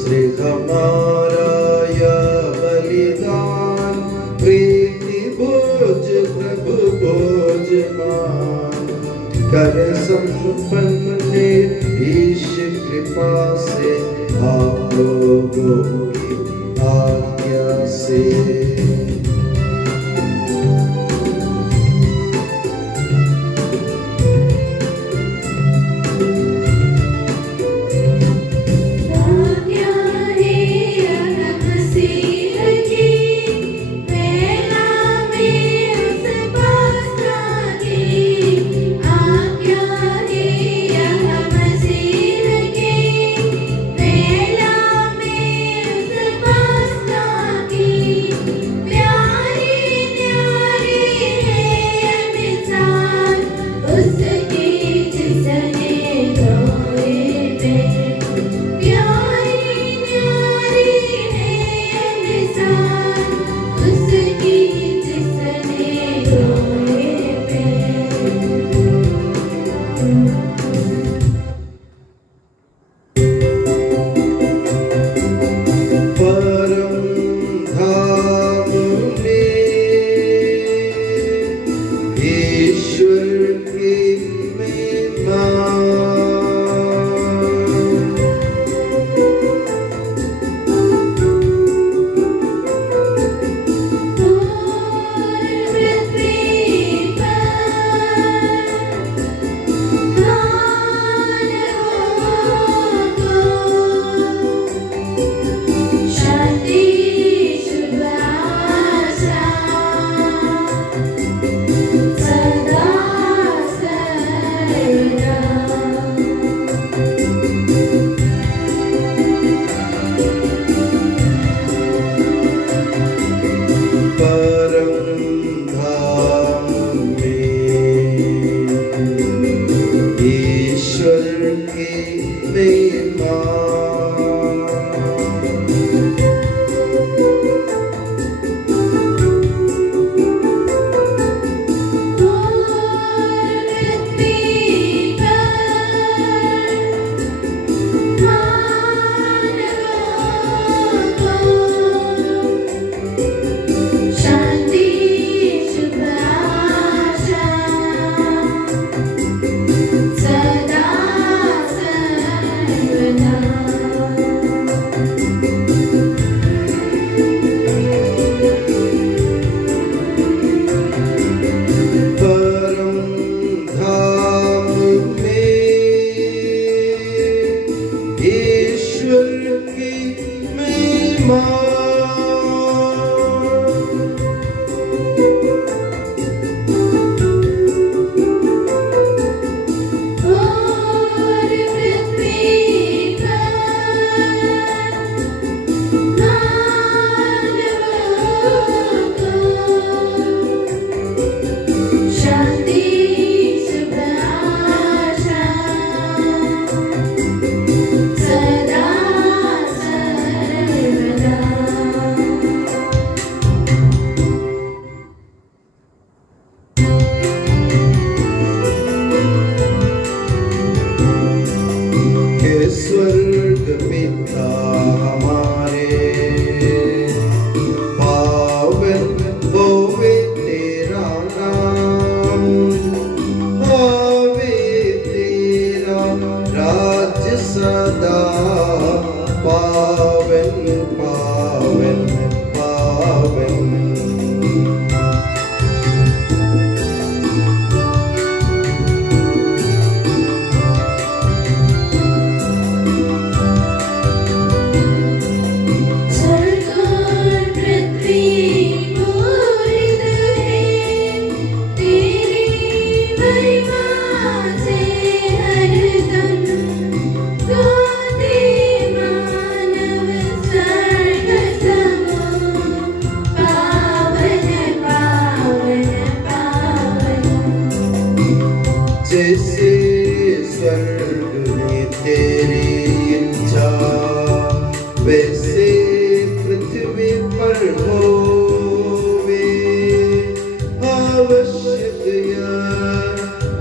से हमारा यह बलिदान प्रीति भोज प्रभु भोजमान कर संपन्न ईश कृपा से आप लोगों की आज्ञा से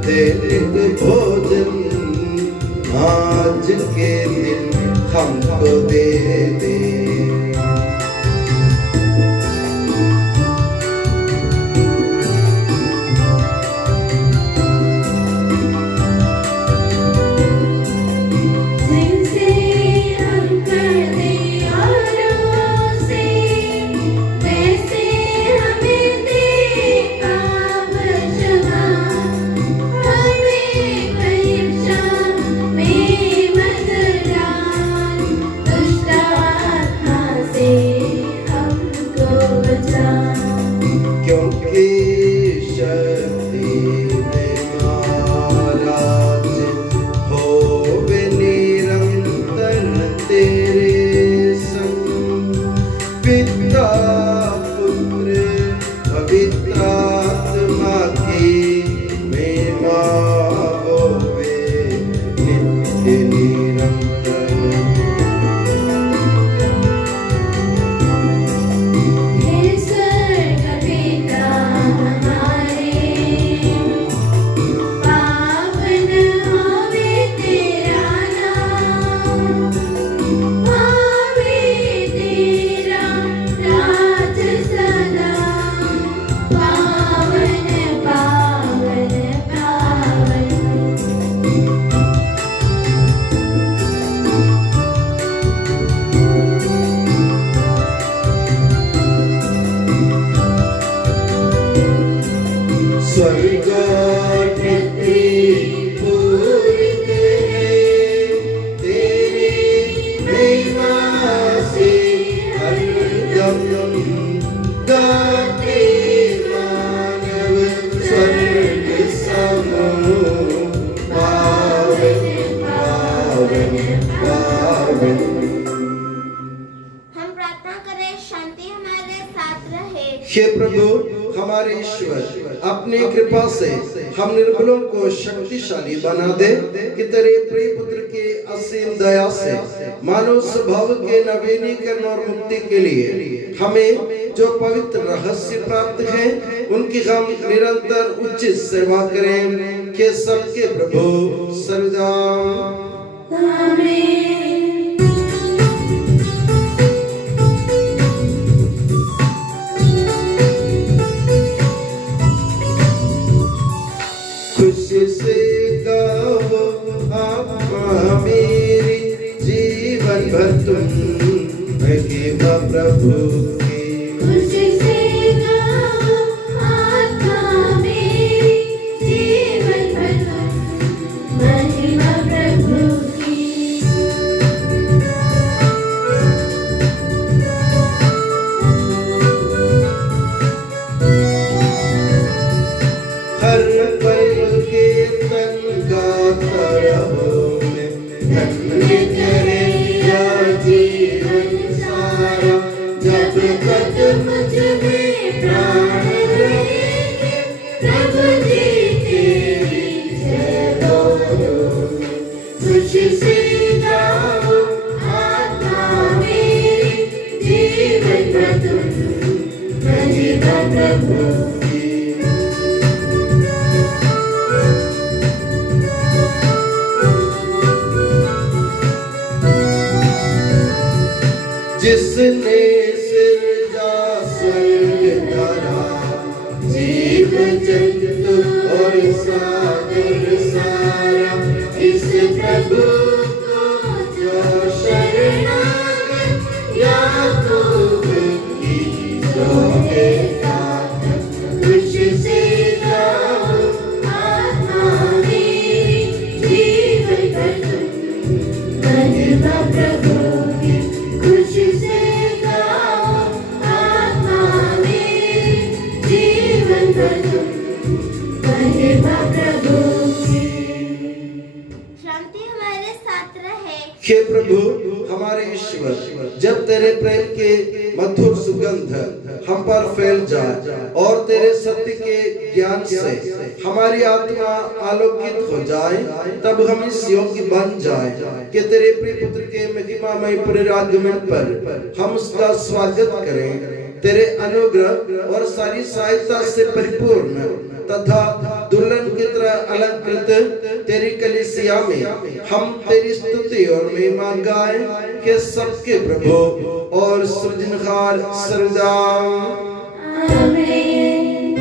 दैनिक भोजन आज के दिन हमको दे दे। हे प्रभु हमारे ईश्वर, अपनी कृपा से हम निर्बलों को शक्तिशाली बना दे कि तेरे प्रिय पुत्र के असीम दया से मानव स्वभाव के नवीनीकरण और मुक्ति के लिए हमें जो पवित्र रहस्य प्राप्त है उनकी हम निरंतर उचित सेवा करें। के सबके प्रभु सर्वदा आमीन। खुशी से गाओ आत्मा मेरी, जीवन भर तुम महिमा प्रभु की। खुशी से गाओ आत्मा मेरी, जीवन भर तुम महिमा प्रभु की। हर पल के तन गाता रहो मैं, धन्य करेगा जीवन सारा, जब तक मुझ में प्राण रहेंगे, प्रभु जी तेरी जय बोलूंगी। खुशी से गाओ आत्मा मेरी, जीवन भर तुम महिमा प्रभु की। जिसने सृजा स्वर्ग धरा, जीव जंतु और सागर सारा, इस प्रभु को जो शरणागत, याकूब की जो है साथ। खुशी से गाओ आत्मा मेरी, जीवन भर तुम महिमा प्रभु की। खुशी से गाओ आत्मा मेरी, जीवन भर तुम महिमा प्रभु की। शांति हमारे साथ रहे। हे प्रभु हमारे ईश्वर, जब तेरे प्रेम के मधुर सुगंध हम पर फैल जाए और तेरे सत्य के ज्ञान से हमारी आत्मा आलोकित हो जाए, तब हम इस योग्य बन जाए कि तेरे प्रिय पुत्र के महिमामय पुनरागमन पर हम उसका स्वागत करें। तेरे अनुग्रह और सारी सहायता से परिपूर्ण तथा दुल्हन की तरह अलंकृत तेरी कलीसिया में हम तेरी स्तुति और महिमा गाएं कि सबके प्रभु और सृजनहार सर्वदा आमीन।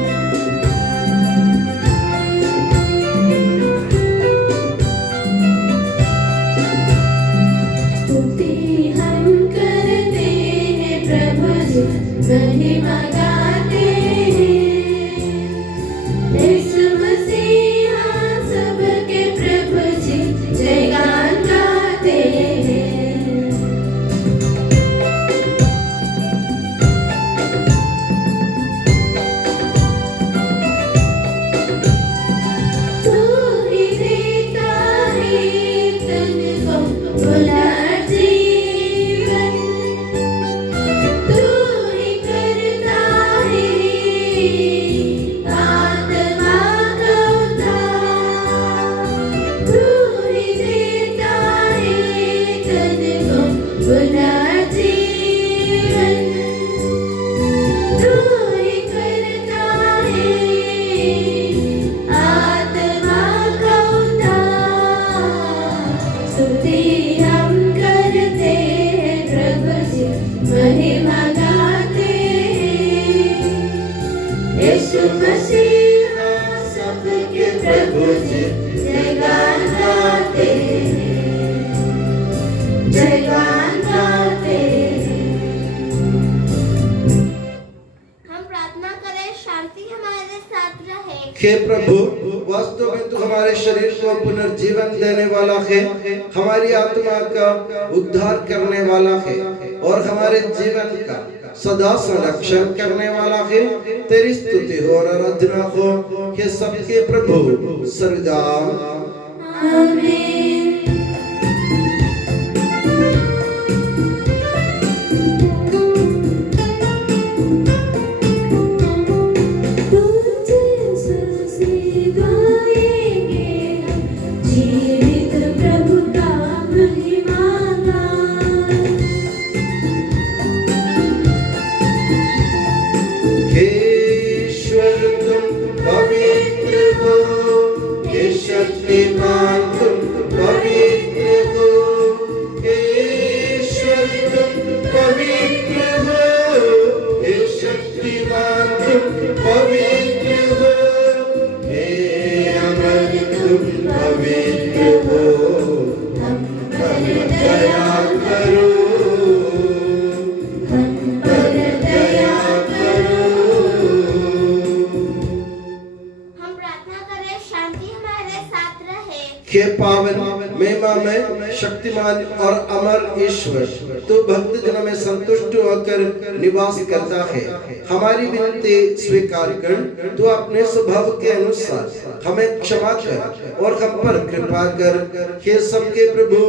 स्तुति हम करते हैं प्रभु जी, महिमा गाते हैं। यीशु मसीहा सबके प्रभु जी, जयगान गाते हैं। तू ही देता है तन को पुनर्जीवन, तू ही करता है आत्मा का उद्धार। तू ही देता है तन को पुनर्जीवन, तू ही करता है आत्मा का उद्धार। स्तुति हम करते हैं प्रभु जी, महिमा गाते हैं। यीशु मसीहा सबके प्रभु जी, जयगान गाते हैं, जयगान गाते हैं। हम प्रार्थना करें, शांति हमारे साथ रहे। हे प्रभु, वास्तव में तू हमारे शरीर को पुनर्जीवन देने वाला है, हमारी आत्मा का उद्धार करने वाला है और हमारे जीवन का सदा संरक्षण करने वाला है। तेरी स्तुति हो और आराधना हो कि सबके प्रभु सर्वदा आमीन। जीवित प्रभु का महिमा गान। हे ईश्वर तुम पवित्र हो, हे शक्तिमान तुम पवित्र हो। हे ईश्वर तुम पवित्र हो, हे शक्तिमान तुम पवित्र हो। हे अमर तुम पवित्र हो, हम पर दया करो, हम पर दया करो। हम प्रार्थना करें, शांति हमारे साथ रहे। हे पावन महिमा में शक्तिमान और अमर ईश्वर, तू भक्त जनों में संतुष्ट होकर निवास करता है। हमारी विनती स्वीकार कर, तू अपने स्वभाव के अनुसार हमें क्षमा कर और हम पर कृपा कर। हे सबके प्रभु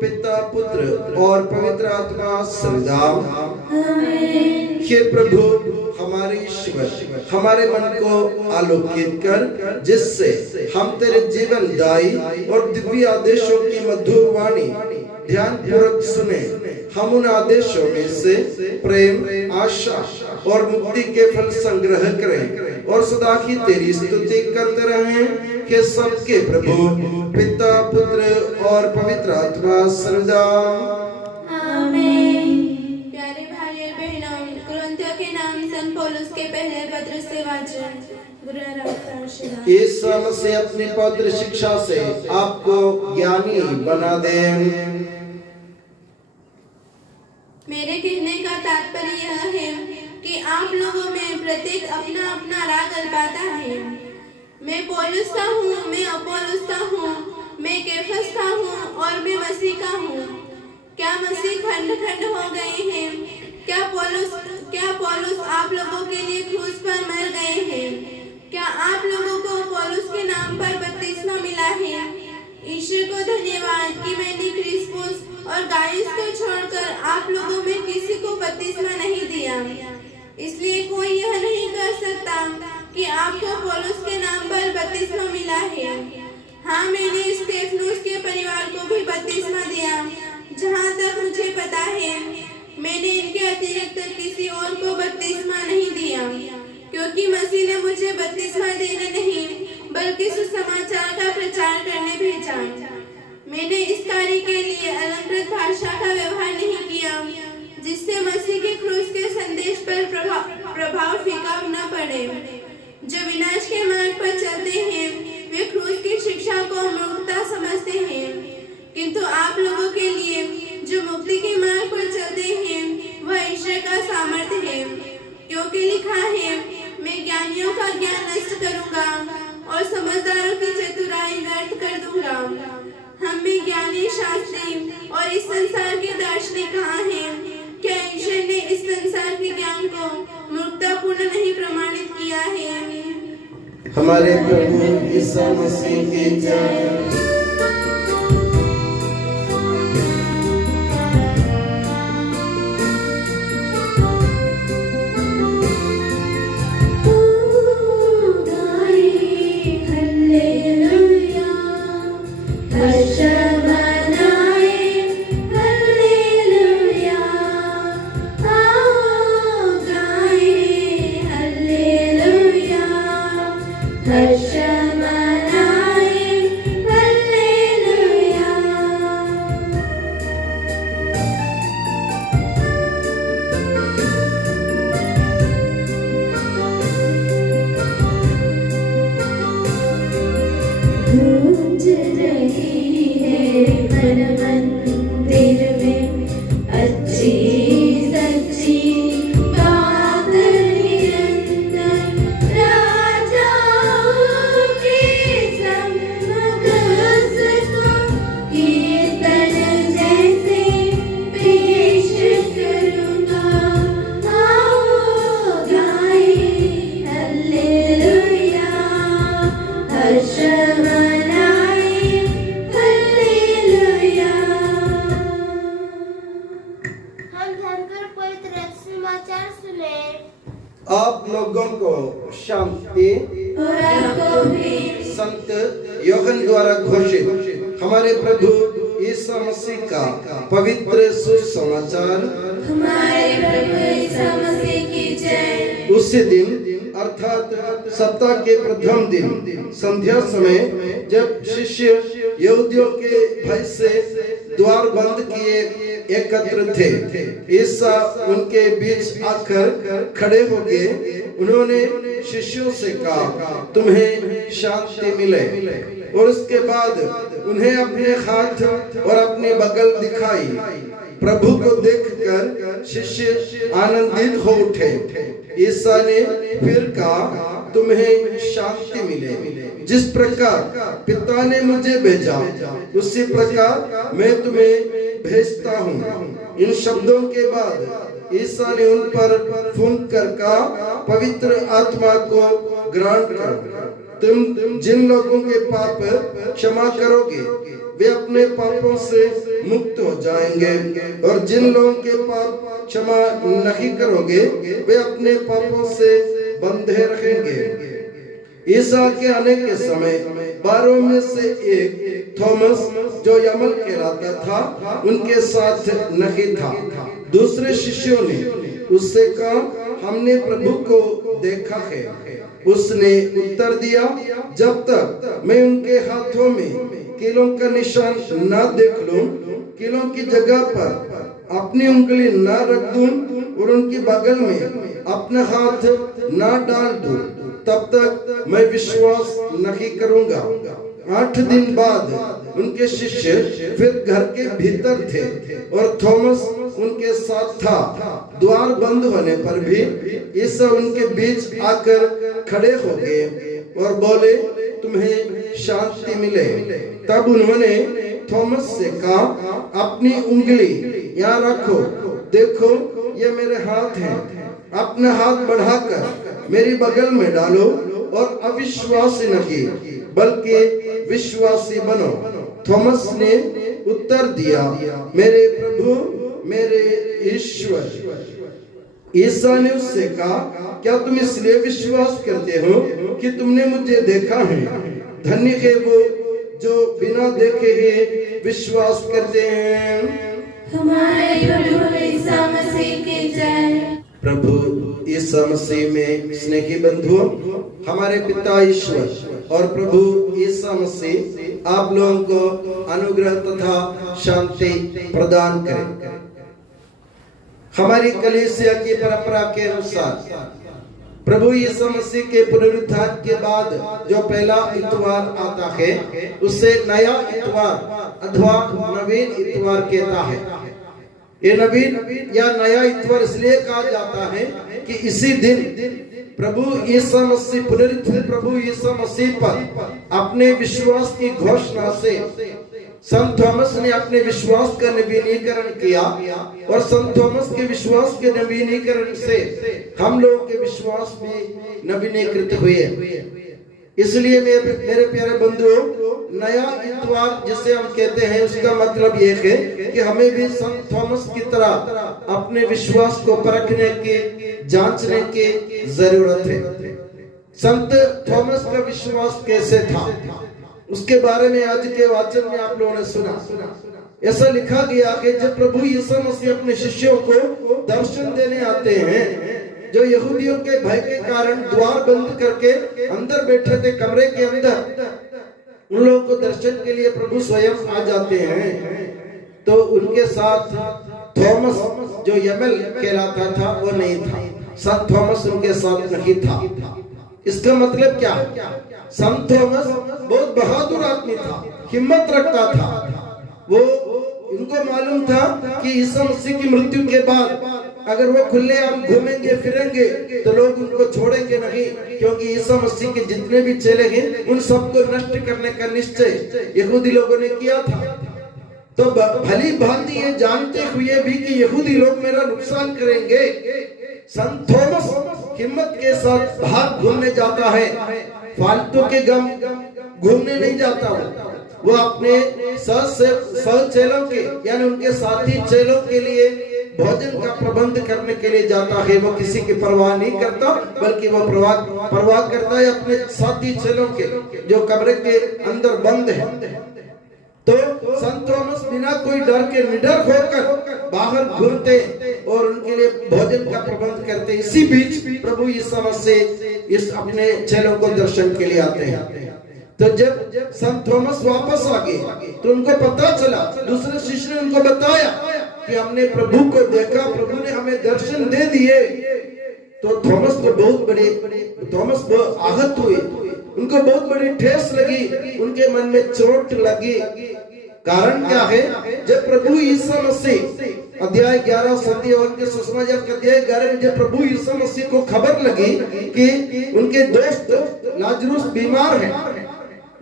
पिता पुत्र और पवित्र आत्मा सर्वदा आमीन। हे प्रभु हमारे ईश्वर, हमारे मन को आलोकित कर, जिससे हम तेरे जीवन दायी और दिव्य आदेशों की मधुर वाणी ध्यान पूर्वक सुने। हम उन आदेशों में से प्रेम, आशा और मुक्ति के फल संग्रह करें और सदा की तेरी स्तुति करते रहें कि सबके प्रभु पिता पुत्र और पवित्र आत्मा सर्वदा आमीन। प्यारे भाई और बहनों, कुरिन्थियों के नाम संत पौलुस के पहले पत्र से वाचन। यीशु मसीह अपनी पवित्र शिक्षा से आपको ज्ञानी बना दे। मेरे कहने का तात्पर्य यह है कि आप लोगों में प्रत्येक अपना अपना राग अलपाता है। मैं पौलुस का हूँ, मैं अपोलोस का हूँ, मैं केफस का हूँ और मैं मसीह का हूँ। क्या मसीह खंड खंड हो गए हैं? क्या पौलुस आप लोगों के लिए क्रूस पर मर गए हैं? क्या आप लोगों को पौलुस के नाम पर बपतिस्मा मिला है? ईश्वर को धन्यवाद कि मैंने क्रिस्पुस और गायुस को छोड़कर आप लोगों में किसी को बपतिस्मा नहीं दिया। इसलिए कोई यह नहीं कर सकता कि आपको पौलुस के नाम पर बपतिस्मा मिला है। हाँ, मैंने स्तेफनुस के परिवार को भी बपतिस्मा दिया। जहाँ तक मुझे पता है, मैंने इनके अतिरिक्त किसी और को बपतिस्मा नहीं दिया, क्योंकि मसीह ने मुझे बपतिस्मा देने नहीं बल्कि सुसमाचार का प्रचार करने भेजा। मैंने इस कार्य के लिए अलंकृत भाषा का व्यवहार नहीं किया, जिससे मसीह के क्रूस के संदेश पर प्रभाव फीका न पड़े। जो विनाश के मार्ग पर चलते हैं वे क्रूस की शिक्षा को मूर्खता समझते हैं, किंतु आप लोगों के लिए जो मुक्ति के मार्ग पर चलते हैं वह ईश्वर का सामर्थ्य है। क्योंकि लिखा है, मैं ज्ञानियों का ज्ञान नष्ट करूंगा और समझदारों की चतुराई व्यर्थ कर दूंगा। हम में ज्ञानी, शास्त्री और इस संसार के दार्शनिक कहाँ हैं? क्या ईश्वर ने इस संसार के ज्ञान को मूर्खतापूर्ण नहीं प्रमाणित किया है? हमारे प्रभु यीशु मसीह की जय। आप लोगों को शांति संत यूहन्ना द्वारा घोषित हमारे प्रभु यीशु मसीह का पवित्र सुसमाचार। हमारे प्रभु यीशु मसीह की जय। उसी दिन अर्थात सप्ताह के प्रथम दिन संध्या समय जब शिष्य यहूदियों के भय से द्वार बंद किए एकत्र थे, ईसा उनके बीच आकर खड़े हो गए। उन्होंने शिष्यों से कहा, तुम्हें शांति मिले। और उसके बाद उन्हें अपने हाथ और अपनी बगल दिखाई। प्रभु को देखकर शिष्य आनंदित हो उठे। ईसा ने फिर कहा, तुम्हें शांति मिले। जिस प्रकार पिता ने मुझे भेजा उसी प्रकार मैं तुम्हें भेजता हूँ। इन शब्दों के बाद ईसा ने उन पर फूंक कर कहा, पवित्र आत्मा को ग्रहण करो। तुम जिन लोगों के पाप क्षमा करोगे वे अपने पापों से मुक्त हो जाएंगे, और जिन लोगों के पाप क्षमा नहीं करोगे वे अपने पापों से बंधे रहेंगे। ईसा के आने के समय 12 में से एक थॉमस, जो यमल कहलाता था, उनके साथ नहीं था। दूसरे शिष्यों ने उससे कहा, हमने प्रभु को देखा है। उसने उत्तर दिया, जब तक मैं उनके हाथों में कीलों का निशान न देख लूं, कीलों की जगह पर अपनी उंगली न रख दूं और उनकी बगल में अपना हाथ न डाल दूं, तब तक मैं विश्वास नहीं करूंगा। 8 दिन बाद उनके शिष्य फिर घर के भीतर थे और थॉमस उनके साथ था। द्वार बंद होने पर भी ईसा उनके बीच आकर खड़े हो गए और बोले, तुम्हें शांति मिले। तब उन्होंने थॉमस से कहा, अपनी उंगली यहाँ रखो, देखो ये मेरे हाथ हैं। अपना हाथ बढ़ाकर मेरी बगल में डालो और अविश्वासी नहीं बल्कि विश्वासी बनो। थॉमस ने उत्तर दिया, मेरे प्रभु, मेरे ईश्वर। ईसा ने उससे कहा, क्या तुम इसलिए विश्वास करते हो कि तुमने मुझे देखा है? धन्य है वो जो बिना देखे ही विश्वास करते हैं। हमारे प्रभु यीशु मसीह की जय। प्रभु ईसा मसीह में स्नेही बंधुओं, हमारे पिता ईश्वर और प्रभु ईसा मसीह आप लोगों को अनुग्रह तथा शांति प्रदान करें। हमारी कलीसिया की परंपरा के अनुसार प्रभु यीशु मसीह के पुनरुत्थान के बाद जो पहला इतवार आता है उसे नया इतवार अथवा नवीन इतवार कहता है। ये नवीन या नया इतवार इसलिए कहा जाता है कि इसी दिन प्रभु यीशु मसीह पुनरुत्थित प्रभु यीशु मसीह पर अपने विश्वास की घोषणा से संत थॉमस ने अपने विश्वास का नवीनीकरण किया और संत थॉमस के विश्वास के नवीनीकरण से हम लोगों के विश्वास भी नवीनीकृत हुए। इसलिए मेरे प्यारे बंधुओं, नया इतवार जिसे हम कहते हैं उसका मतलब ये है कि हमें भी संत थॉमस की तरह अपने विश्वास को परखने की, जांचने की जरूरत है। संत थॉमस का विश्वास कैसे था उसके बारे में आज के वाचन में आप लोगों ने सुना। ऐसा लिखा गया कि जब प्रभु यीशु मसीह अपने शिष्यों को दर्शन देने आते हैं, जो यहूदियों के भय के कारण द्वार बंद करके अंदर बैठे थे कमरे के अंदर, उन लोगों को दर्शन के लिए प्रभु स्वयं आ जाते हैं। तो उनके साथ थॉमस जो यमल कहलाता था वो नहीं था, संत थॉमस उनके साथ नहीं था। इसका मतलब क्या है? संत थॉमस बहुत बहादुर आदमी था, हिम्मत रखता था। वो उनको मालूम था कि यीशु मसीह की मृत्यु के बाद अगर वो खुलेआम घूमेंगे फिरेंगे तो लोग उनको छोड़ेंगे नहीं, क्योंकि यीशु मसीह के जितने भी चेले हैं उन सबको नष्ट करने का निश्चय यहूदी लोगों ने किया था। तो भली भांति ये जानते हुए भी कि यहूदी लोग मेरा नुकसान करेंगे, संत थॉमस हिम्मत के साथ बाहर घूमने जाता है। फालतू के गम घूमने नहीं जाता वो अपने सह चेलों के यानी उनके साथी चेलों के लिए भोजन का प्रबंध करने के लिए जाता है। वो किसी की परवाह नहीं करता, बल्कि वो परवाह करता है अपने साथी चेलों के जो कमरे के अंदर बंद है। तो संत थॉमस बिना कोई डर के निडर होकर बाहर घूमते और उनके लिए भोजन का प्रबंध करते। इसी बीच प्रभु यीशु मसीह इस अपने चेलों को दर्शन के लिए आते हैं। तो जब संत थॉमस वापस आ गए तो उनको पता चला, दूसरे शिष्य ने उनको बताया कि हमने प्रभु को देखा, प्रभु ने हमें दर्शन दे दिए। तो थॉमस को थॉमस बहुत आहत हुए, उनको बहुत बड़ी ठेस लगी, उनके मन में चोट लगी। कारण क्या है? जब प्रभु यीशु मसीह अध्याय 11 सत्य के सुसमाचार के अध्याय 11 में जब प्रभु यीशु मसीह को खबर लगी कि उनके दोस्त लाजरुस बीमार है,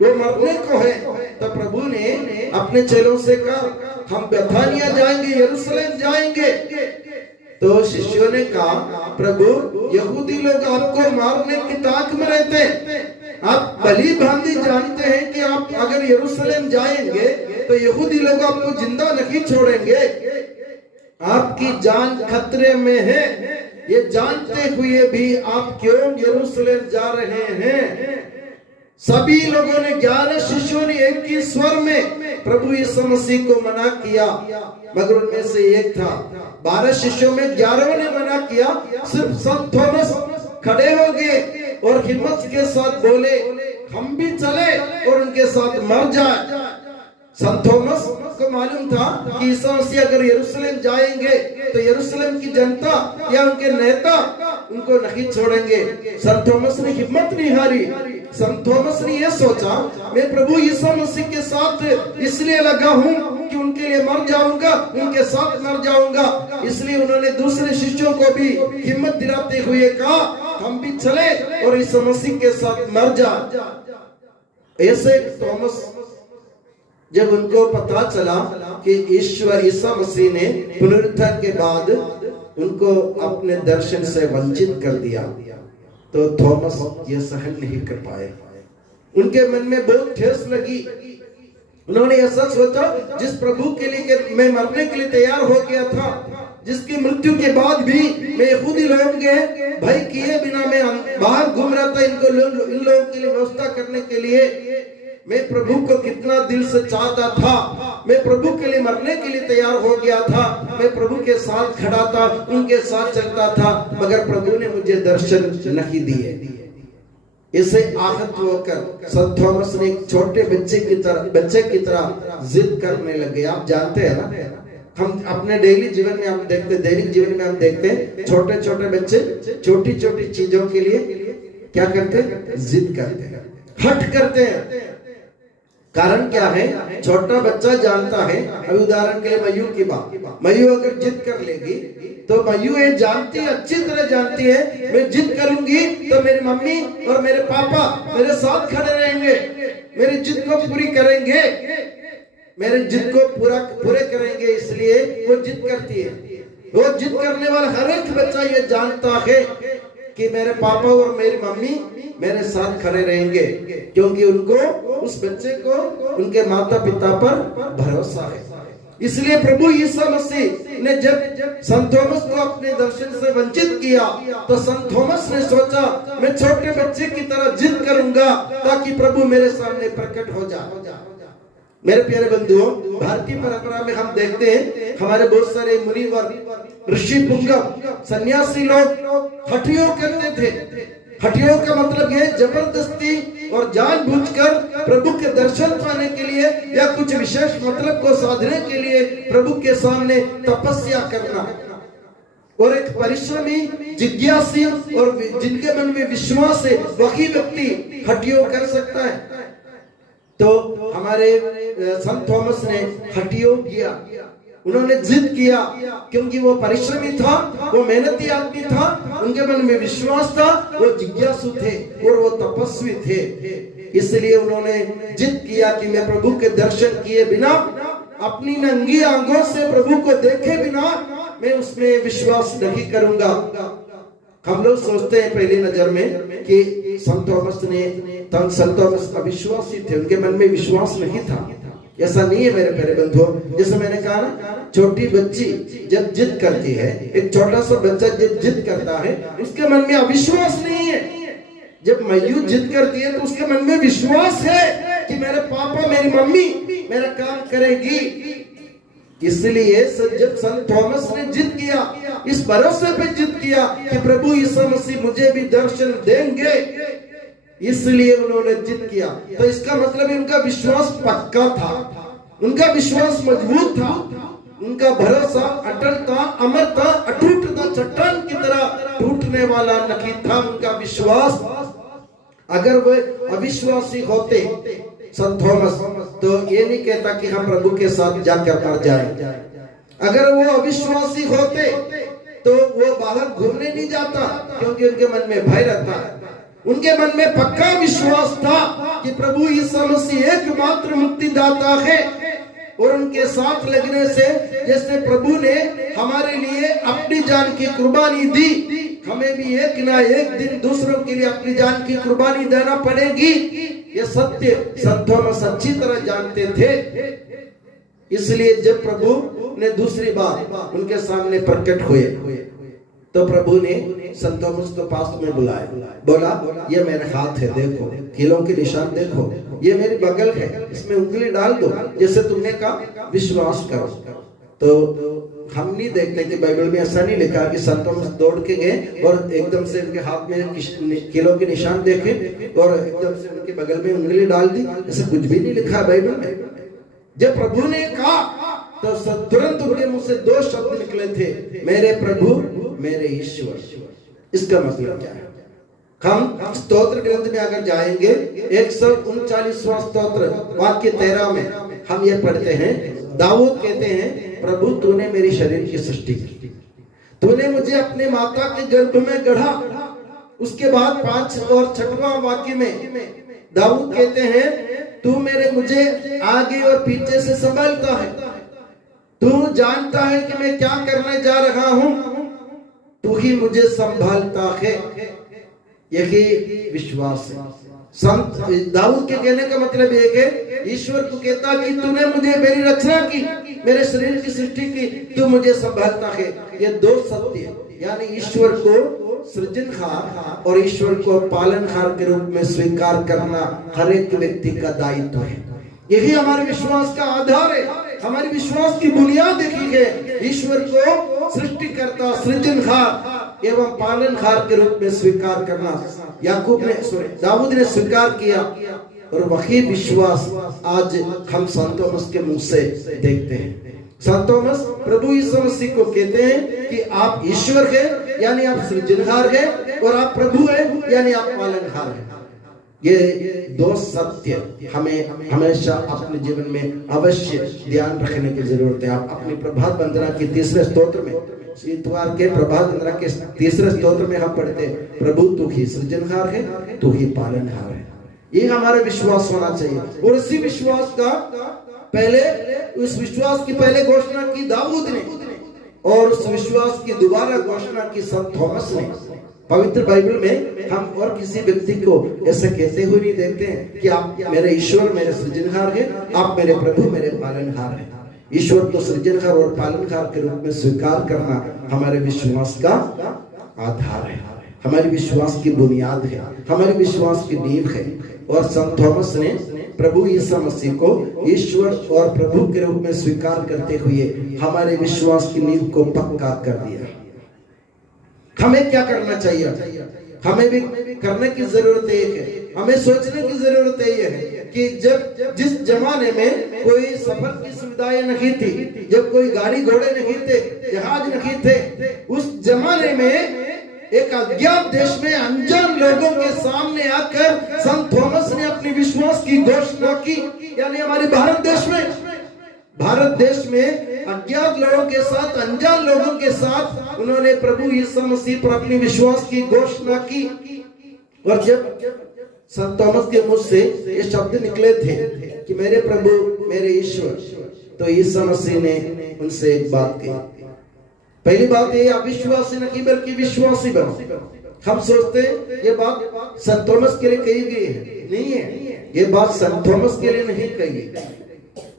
वो मरने को है, तो प्रभु ने अपने चेलों से कहा हम बेथानिया जाएंगे, यरूशलेम जाएंगे। तो शिष्यों ने कहा प्रभु यहूदी लोग आपको मारने की ताक में रहते हैं, आप भली भांति जानते हैं कि आप अगर यरूशलेम जाएंगे तो यहूदी लोग आपको जिंदा नहीं छोड़ेंगे, आपकी जान खतरे में है। ये जानते हुए भी आप क्यों यरूशलेम जा रहे हैं? सभी लोगों ने 11 शिष्यों ने एक ही स्वर में प्रभु यीशु मसीह को मना किया, मगर उनमें से एक था। 12 शिष्यों में 11 ने मना किया, सिर्फ संत थॉमस खड़े हो गए और हिम्मत के साथ बोले हम भी चले और उनके साथ मर जाए। संत थॉमस को मालूम था कि यीशु मसीह अगर यरूशलेम जाएंगे तो यरूशलेम की जनता या उनके नेता उनको नहीं छोड़ेंगे। संत थॉमस ने हिम्मत नहीं हारी। संत थॉमस ने यह सोचा मैं प्रभु यीशु मसीह के साथ इसलिए लगा हूँ कि उनके लिए मर जाऊंगा, उनके साथ मर जाऊंगा। इसलिए उन्होंने दूसरे शिष्यों को भी हिम्मत दिलाते हुए कहा हम भी चले और यीशु मसीह के साथ मर जा। ऐसे थॉमस जब उनको पता चला कि ईश्वर यीशु मसीह ने पुनरुत्थान के बाद उनको अपने दर्शन से वंचित कर दिया, तो थॉमस ये सहन नहीं कर पाए। उनके मन में बहुत ठेस लगी। उन्होंने ऐसा सोचा जिस प्रभु के लिए मैं मरने के लिए तैयार हो गया था, जिसकी मृत्यु के बाद भी मैं यहूदी लोगों के भय किए बिना मैं बाहर घूम रहा था इन लोगों के लिए व्यवस्था करने के लिए। मैं प्रभु को कितना दिल से चाहता था, मैं प्रभु के लिए मरने के लिए तैयार हो गया था, मैं प्रभु के साथ खड़ा था, उनके साथ चलता था, मगर प्रभु ने मुझे दर्शन नहीं दिए। इसे आहत होकर संत थॉमस ने एक छोटे बच्चे की तरह जिद करने लगे। आप जानते हैं ना, हम अपने डेली जीवन में हम देखते, दैनिक जीवन में हम देखते हैं छोटे छोटे बच्चे छोटी छोटी चीजों के लिए क्या करते हैं, जिद करते हैं, हट करते हैं। कारण क्या है, छोटा बच्चा जानता है। अभी उदाहरण के लिए मयू की बात, मयू अगर जिद कर लेगी तो मयू ये जानती है, अच्छी तरह जानती है, मैं जिद करूंगी तो मेरी मम्मी और मेरे पापा मेरे साथ खड़े रहेंगे, मेरी जिद को पूरी करेंगे, मेरे जिद को पूरे करेंगे, इसलिए वो जिद करती है। वो जिद करने वाला हर एक बच्चा ये जानता है कि मेरे पापा और मेरी मम्मी मेरे साथ खड़े रहेंगे, क्योंकि उनको, उस बच्चे को उनके माता पिता पर भरोसा है। इसलिए प्रभु यीशु मसीह ने जब संत थॉमस को अपने दर्शन से वंचित किया तो संत थॉमस ने सोचा मैं छोटे बच्चे की तरह जिद करूंगा ताकि प्रभु मेरे सामने प्रकट हो जाए। मेरे प्यारे बंधुओं, भारतीय परंपरा में हम देखते हैं हमारे बहुत सारे मुनिवर, ऋषि, पुंगव, सन्यासी लोग हठयोग करते थे। हठयोग का मतलब ये जबरदस्ती और जानबूझकर प्रभु के दर्शन पाने के लिए या कुछ विशेष मतलब को साधने के लिए प्रभु के सामने तपस्या करना। और एक परिश्रमी, जिज्ञासी और जिनके मन में विश्वास है वही व्यक्ति हठयोग कर सकता है। तो हमारे संत थॉमस ने हठयोग किया, उन्होंने जिद किया, क्योंकि वो परिश्रमी था, वो मेहनती आदमी था, उनके मन में विश्वास था, वो जिज्ञासु थे और वो तपस्वी थे। इसलिए उन्होंने जिद किया कि मैं प्रभु के दर्शन किए बिना, अपनी नंगी आंखों से प्रभु को देखे बिना मैं उसमें विश्वास नहीं करूंगा। हम लोग सोचते हैं पहली नजर में कि संत थॉमस अविश्वासी थे, उनके मन में विश्वास नहीं था। ऐसा नहीं है मेरे प्यारे बंधुओं। जैसे मैंने कहा ना, छोटी बच्ची जब जिद करती है, एक छोटा सा बच्चा जब जिद करता है, उसके मन में अविश्वास नहीं है। जब मयू जिद करती है तो उसके मन में विश्वास है कि मेरे पापा, मेरी मम्मी मेरा काम करेगी। इसलिए जब संत थॉमस ने जिद किया, इस भरोसे पे जिद किया कि प्रभु यीशु मसीह मुझे भी दर्शन देंगे, इसलिए उन्होंने जिद किया। तो इसका मतलब उनका विश्वास पक्का था, उनका विश्वास मजबूत था, उनका भरोसा अटल था, अमर था, अटूट था, चट्टान की तरह टूटने वाला नहीं था उनका विश्वास। अगर वे अविश्वासी होते संत थॉमस, तो ये नहीं कहता कि हम प्रभु के साथ जाकर मर जाएं। अगर वो अविश्वासी होते तो वो बाहर घूमने नहीं जाता, क्योंकि उनके मन में भय रहता है। उनके मन में पक्का विश्वास था कि प्रभु यीशु मसीह एकमात्र मुक्तिदाता है, और उनके साथ लगने से, जैसे प्रभु ने हमारे लिए अपनी जान की कुर्बानी दी, हमें भी एक ना एक दिन दूसरों के लिए अपनी जान की कुर्बानी देना पड़ेगी। ये सत्य संत थॉमस अच्छी तरह जानते थे। इसलिए जब प्रभु ने दूसरी बार उनके सामने प्रकट हुए तो प्रभु ने संत थॉमस को पास में बुलाया, बोला ये मेरे हाथ है, देखो कीलों के निशान देखो, ये मेरी बगल है, इसमें उंगली डाल दो, जैसे तुमने कहा विश्वास करो। तो हम नहीं देखते कि बाइबल में ऐसा नहीं लिखा कि संत थॉमस दौड़ के गए और एकदम से उनके हाथ में कीलों के निशान देखे और एकदम से उनके बगल में उंगली डाल दी, ऐसा कुछ भी नहीं लिखा है बाइबल में। जब प्रभु ने कहा तो तुरंत उनके मुंह से दो शब्द निकले थे, मेरे प्रभु, मेरे ईश्वर। इसका मतलब क्या है? हम स्तोत्र ग्रंथ में अगर जाएंगे 139वां स्तोत्र वाक्य 13 में हम ये पढ़ते हैं, दाऊद कहते हैं, प्रभु तूने मेरी शरीर की सृष्टि की, तूने मुझे अपने माता के गर्भ में गढ़ा। उसके बाद 5 और 6वां वाक्य में दाऊद कहते हैं, तू मुझे आगे और पीछे से संभालता है, तू जानता है कि मैं क्या करने जा रहा हूं, तू ही मुझे संभालता है। यही विश्वास है। संत दाऊद के कहने का मतलब एक है, ईश्वर को कहता कि तूने मुझे मेरी रचना की, मेरे शरीर की सृष्टि की, तू मुझे संभालता है। ये दो सत्य, यानी ईश्वर को सृजनहार और ईश्वर को पालनहार के रूप में स्वीकार करना हर एक व्यक्ति का दायित्व है। यही हमारे विश्वास का आधार है। हमारी विश्वास की बुनियाद देखी है ईश्वर को सृष्टिकर्ता, सृजनहार एवं पालनहार के रूप में स्वीकार करना। दाऊद ने स्वीकार किया और वही विश्वास आज हम संत थॉमस के मुंह से देखते हैं। संत थॉमस प्रभु यीशु मसीह को कहते हैं कि आप ईश्वर हैं यानी आप सृजनहार हैं, और आप प्रभु हैं यानी आप पालनहार हैं। ये दो सत्य हमें हमेशा अपने जीवन में अवश्य ध्यान रखने की जरूरत है। आप अपनी प्रभात वंदना के तीसरे स्तोत्र में, इतवार के प्रभात वंदना के तीसरे स्तोत्र में हम पढ़ते हैं, प्रभु तू ही सृजनहार है, तू ही पालनहार है। ये हमारा विश्वास होना चाहिए। और इसी विश्वास का उस विश्वास की पहले घोषणा की दाऊद ने, और उस विश्वास की दोबारा घोषणा की संत थॉमस ने। पवित्र बाइबल में हम और किसी व्यक्ति को ऐसे कहते हुए नहीं देखते हैं कि आप मेरे ईश्वर, मेरे सृजनहार हैं, आप मेरे प्रभु, मेरे पालनहार हैं। ईश्वर तो सृजनहार और पालनहार के रूप में स्वीकार करना हमारे विश्वास का आधार है, हमारे विश्वास की बुनियाद है, हमारे विश्वास की नींव है। और संत थॉमस ने प्रभु यीशु मसीह को ईश्वर और प्रभु के रूप में स्वीकार करते हुए हमारे विश्वास की नींव को पक्का कर दिया। हमें क्या करना चाहिए? हमें भी करने की जरूरत है, हमें सोचने की जरूरत है कि जब जिस जमाने में कोई सफर की सुविधाएं नहीं थी, जब कोई गाड़ी घोड़े नहीं थे, जहाज नहीं थे, उस जमाने में एक अज्ञात देश में अनजान लोगों के सामने आकर संत थॉमस ने अपनी विश्वास की घोषणा की। यानी हमारे भारत देश में अज्ञात लोगों के साथ, अनजान लोगों के साथ उन्होंने प्रभु यीशु मसीह पर अपनी विश्वास की घोषणा की। और जब संत थॉमस के मुंह से ये शब्द निकले थे कि मेरे प्रभु, मेरे ईश्वर, तो यीशु मसीह ने उनसे एक बात कही। पहली बात ये, अविश्वासी नहीं बल्कि विश्वासी बनो। हम सोचते हैं ये बात संत थॉमस के लिए कही गई है, नहीं है। ये बात संत थॉमस के लिए नहीं कही गई,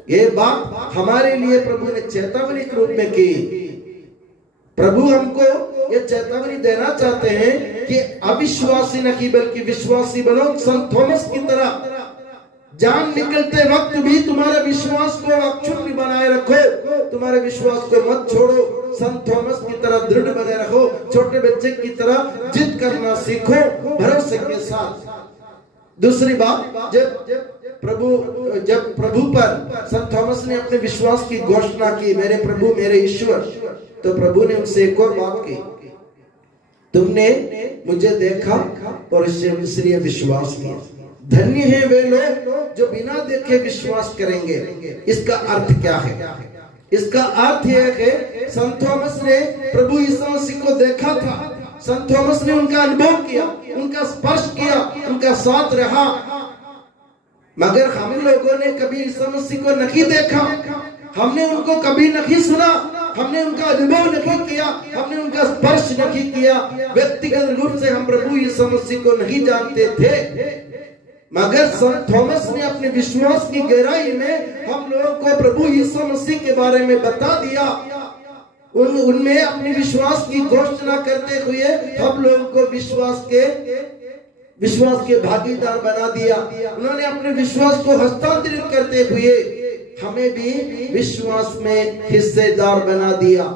ये बात हमारे लिए प्रभु ने चेतावनी के रूप में की। प्रभु हमको ये चेतावनी देना चाहते हैं कि अविश्वासी नहीं बल्कि विश्वासी बनो। संत थॉमस की तरह जान निकलते वक्त भी तुम्हारे विश्वास को अक्षुण्ण बनाए रखो, तुम्हारे विश्वास को मत छोड़ो। संत थॉमस की तरह दृढ़ बने रहो, छोटे बच्चे की तरह जिद करना सीखो भरोसे के साथ। दूसरी बात, जब प्रभु पर संत थॉमस ने अपने विश्वास की घोषणा की, मेरे प्रभु, मेरे ईश्वर, तो प्रभु ने उनसे एक और बात की, तुमने मुझे देखा और इसलिए विश्वास किया। धन्य है वे लोग जो बिना देखे विश्वास करेंगे। इसका अर्थ क्या है? इसका अर्थ यह है कि संत थॉमस ने प्रभु यीशु मसीह को देखा था, संत थॉमस ने उनका अनुभव किया, उनका स्पर्श किया, उनका साथ रहा। मगर हम लोगों ने कभी यीशु मसीह को नहीं देखा, हमने उनको कभी नहीं सुना, हमने उनका अनुभव नहीं किया, हमने उनका स्पर्श नहीं किया। व्यक्तिगत रूप से हम प्रभु यीशु मसीह को नहीं जानते थे, मगर संत थॉमस ने अपने विश्वास की गहराई में हम लोगों को प्रभु यीशु मसीह के बारे में बता दिया। उनमें अपने विश्वास की घोषणा करते हुए हम लोगों को विश्वास के भागीदार बना दिया। उन्होंने अपने विश्वास को हस्तांतरित करते हुए हमें भी विश्वास में हिस्सेदार बना दिया।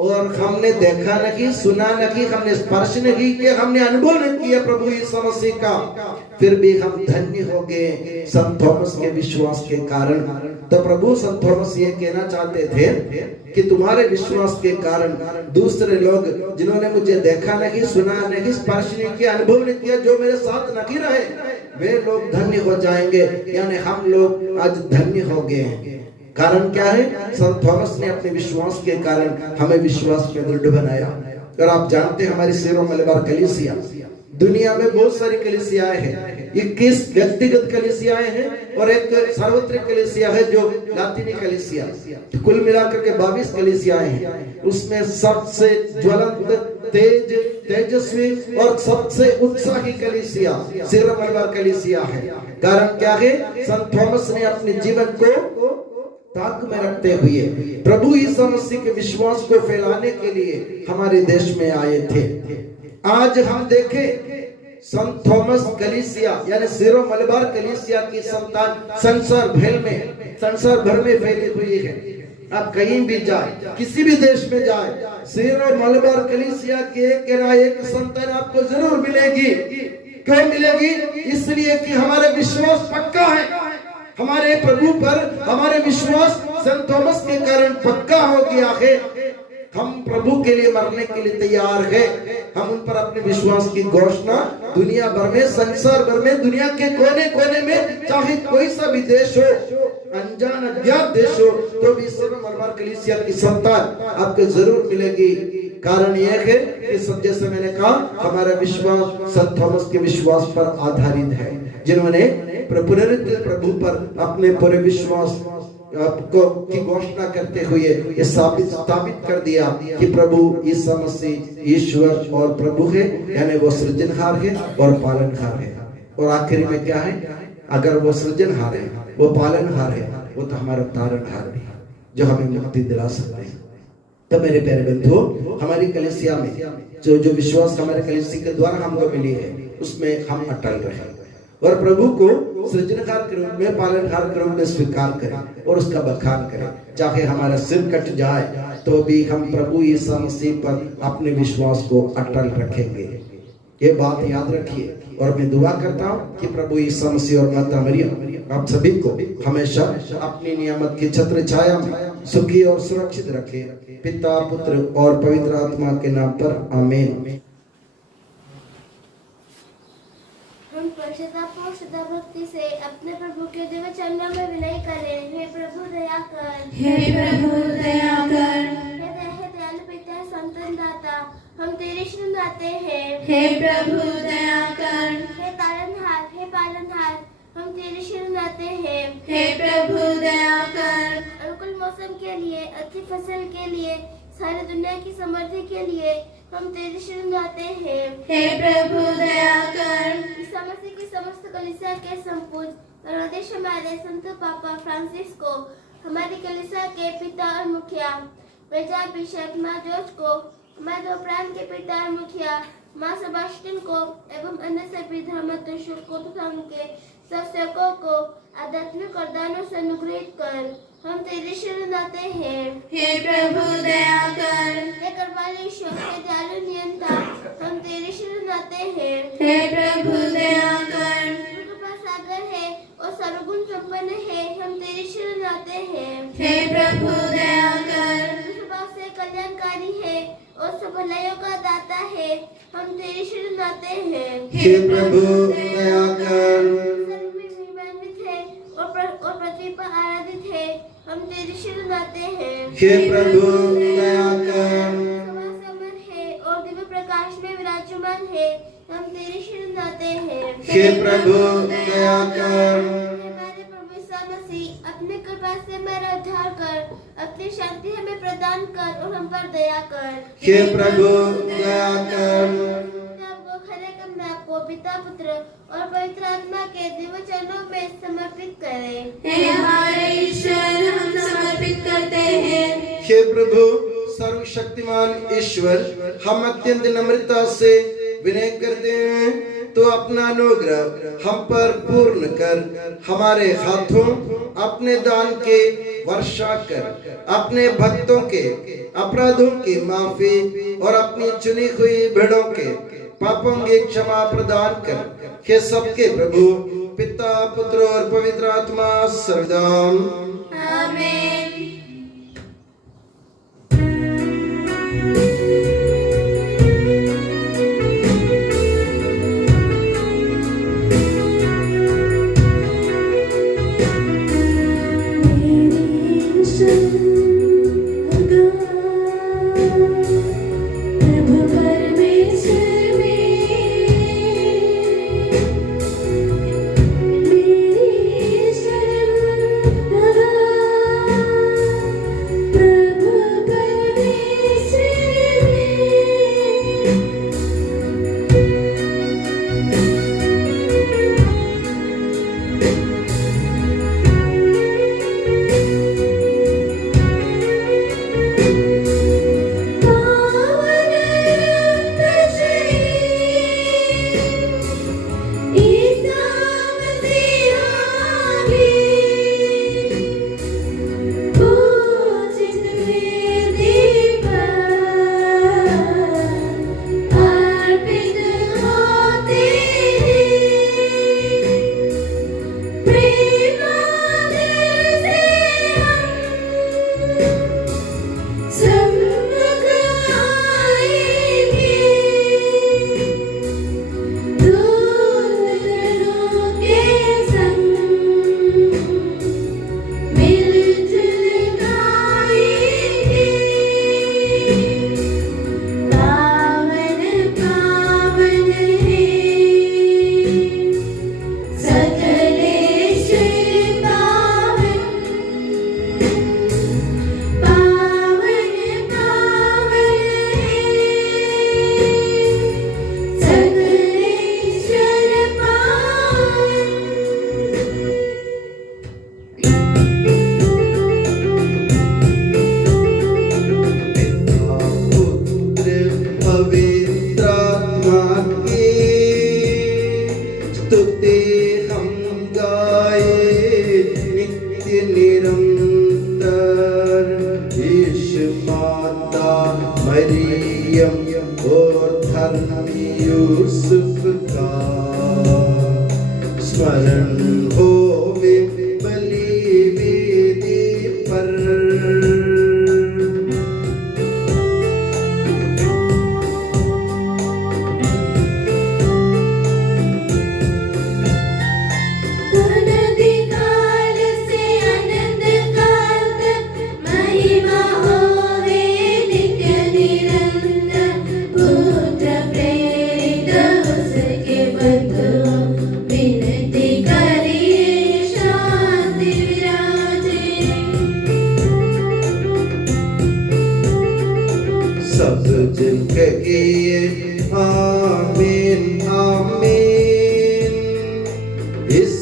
और हमने देखा नहीं, सुना नहीं, हमने स्पर्श नहीं किया, हमने अनुभव नहीं किया प्रभु यीशु मसीह का, फिर भी हम धन्य हो गए संत थॉमस के विश्वास के कारण। तो प्रभु संत थॉमस ये कहना चाहते थे कि तुम्हारे विश्वास के कारण दूसरे लोग जिन्होंने मुझे देखा नहीं, सुना नहीं, स्पर्श नहीं किया, अनुभव नहीं किया, जो मेरे साथ नहीं रहे, वे लोग धन्य हो जाएंगे। यानी हम लोग आज धन्य हो गए हैं। कारण क्या है? संत थॉमस ने अपने विश्वास के कारण हमें विश्वास में दृढ़ बनाया। और आप जानते हैं हमारी सीरो मलबार कलीसिया, दुनिया में बहुत सारी कलीसियाएं हैं, 21 व्यक्तिगत कलीसियाएं हैं और एक सार्वत्रिक कलीसिया है जो लातीनी कलीसिया। कुल मिलाकर के 22 कलीसियाएं हैं। उसमें सबसे ज्वलंत, तेजस्वी और सबसे उत्साही कलीसिया सीरो मलबार कलीसिया है। कारण क्या है? संत थॉमस ने अपने जीवन को ताक में रखते हुए प्रभु यीशु मसीह के विश्वास को फैलाने के लिए हमारे देश में आए थे। आज हम देखें संत थॉमस कलीसिया यानी सीरो मलबार कलीसिया की संतान संसार भर में फैली हुई है। आप कहीं भी जाए, किसी भी देश में जाए, सीरो मलबार कलीसिया के एक संतान आपको जरूर मिलेगी। क्यों मिलेगी? इसलिए कि हमारे विश्वास पक्का है, हमारे प्रभु पर हमारे विश्वास संत थॉमस के कारण पक्का हो गया है। हम प्रभु के लिए मरने के लिए तैयार है। हम उन पर अपने विश्वास की घोषणा दुनिया भर में, संसार भर में, दुनिया के कोने कोने में, चाहे कोई सा भी देश हो, अनजान अज्ञात देश हो, तो भी सीरो मलबार कलीसिया की संतान आपको जरूर मिलेगी। कारण यह है कि सब जैसे मैंने कहा, हमारा विश्वास संत थॉमस के विश्वास पर आधारित है, जिन्होंने पुनरुत्थित प्रभु पर अपने पूरे विश्वास की घोषणा करते हुए ये स्थापित कर दिया कि प्रभु ईसा मसीह ईश्वर और प्रभु है, यानी वो सृजनहार है और पालनहार है। और आखिरी में क्या है? अगर वो सृजनहार है, वो पालनहार है, वो तो हमारा तारणहार भी है, जो हमें मुक्ति दिला सकते हैं। तो मेरे प्यारे बंधुओं, हमारी कलीसिया में जो विश्वास हमारे कलीसिया के द्वारा हमको मिली है, उसमें हम अटल रहे और प्रभु को सृजनहार के रूप में, पालनहार के रूप में स्वीकार करें और उसका बखान करें। चाहे हमारा सिर कट जाए तो भी हम प्रभु ईसा मसीह पर अपने विश्वास को अटल रखेंगे। ये बात याद रखिए। और मैं दुआ करता हूँ कि प्रभु ईसा मसीह और माता मरियम आप सभी को हमेशा अपनी नियामत की छत्र छाया में सुखी और सुरक्षित रखे। पिता, पुत्र और पवित्र आत्मा के नाम पर आमीन। हम पश्चाताप सदा भक्ति से अपने प्रभु के दिव्य चरणों में विनय करें। हे प्रभु दया कर, हे प्रभु दया कर। हे दयालु पिता, संतन दाता, हम तेरी शरण आते हैं। हे प्रभु दया कर। हे तारणहार, हे पालनहार, हम तेरी शरण आते हैं। हे प्रभु दया कर। अनुकूल मौसम के लिए, अच्छी फसल के लिए, सारी दुनिया की समृद्धि के लिए हम तेरी शरण आते हैं। हे प्रभु दया कर। ईसा मसीह की समस्त कलीसिया के संपूर्ण परदेश हमारे संत पापा फ्रांसिस को, हमारी कलीसिया के पिता और मुखिया मेजर बिशप माँ जॉर्ज को, हमारे दो प्राण के पिता और मुखिया माँ सेबास्टियन को एवं अन्य सभी धर्मदर्शियों को तथा उनके सब सेवकों को आध्यात्मिक वरदानों से अनुग्रहित कर। हम तेरी शरण आते हैं। हे प्रभु दया कर। हे करवाले ईश्वर, हे दयालु नियंता, हम तेरी शरण आते हैं। हे प्रभु दया कर। कृपा सागर है और सर्वगुण संपन्न है, हम तेरी शरण आते हैं। हे प्रभु दया कर। स्वभाव से कल्याणकारी है और सब भलाइयों का दाता है, हम तेरी शरण आते हैं। हे प्रभु दया कर। सर्व में महिमान्वित है और पृथ्वी पर आराधित है, हम तेरी शरण आते हैं। हे प्रभु दया कर। सभा से अमर है और दिव्य प्रकाश में विराजमान है, हम तेरी शरण आते हैं। हे प्रभु दया कर। हमारे प्रभु ईसा मसीह, अपने कृपा से मेरा उद्धार कर, अपनी शांति हमें प्रदान कर और हम पर दया कर। हे प्रभु दया कर। आपको खरे कर मैं आपको पिता, पुत्र और पवित्र आत्मा के दिव्य चरणों में समर्पित करें। हे हमारे ईश्वर, हम समर्पित करते हैं। हे प्रभु सर्वशक्तिमान ईश्वर, हम अत्यंत नम्रता से विनय करते हैं, तो अपना अनुग्रह हम पर पूर्ण कर, हमारे हाथों अपने दान के वर्षा कर, अपने भक्तों के अपराधों की माफी और अपनी चुनी हुई भेड़ों के पापों की क्षमा प्रदान कर। हे सबके प्रभु पिता, पुत्र और पवित्र आत्मा सर्वदा आमीन। मेरी शरण लगा निरंतर यीशु माता मरियम और धर्मी यूसुफ का स्मरण होवे बलि वेदी पर। अनंतकाल से अनंतकाल तक महिमा होवे नित्य निरंतर। पुत्र प्रेरित उसके बंधुओं विनती करिए शांति विराजे। सब जन कहिए आमीन आमीन। इस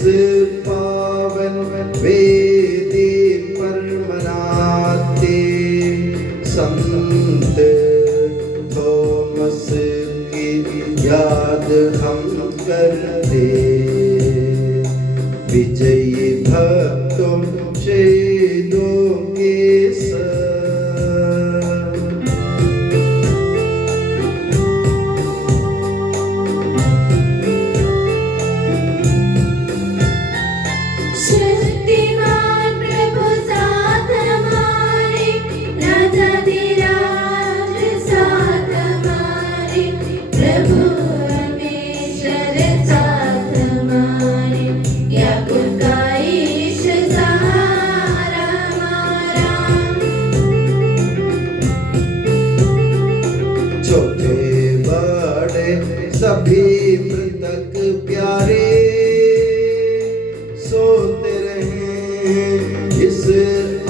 पावन वेदी पर मनाते संत थॉमस की याद हम करते। विजयी भक्तों शहीदों के संग शक्तिमान प्रभु साथ हमारे, राजाधिराज साथ हमारे, प्रभु परमेश्वर साथ हमारे, याकूब का ईश सहारा हमारा। छोटे बड़े सभी मृतक प्यारे सोते रहे इस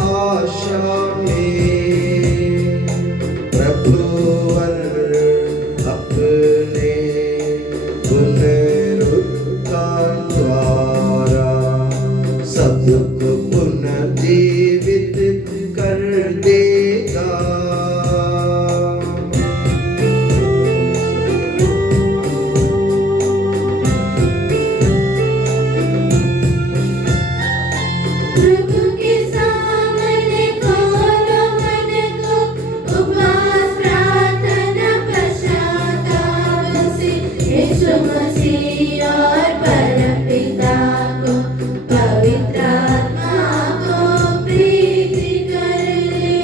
आशा में। प्रभुवर अपने पुनरुत्थान द्वारा सबको पुनर्जीवित कर देगा। प्रभु के सामने खोलो मन को, उपवास प्रार्थना पश्चाताप से यीशु मसीह और परमपिता को पवित्र आत्मा को प्रीति कर ले।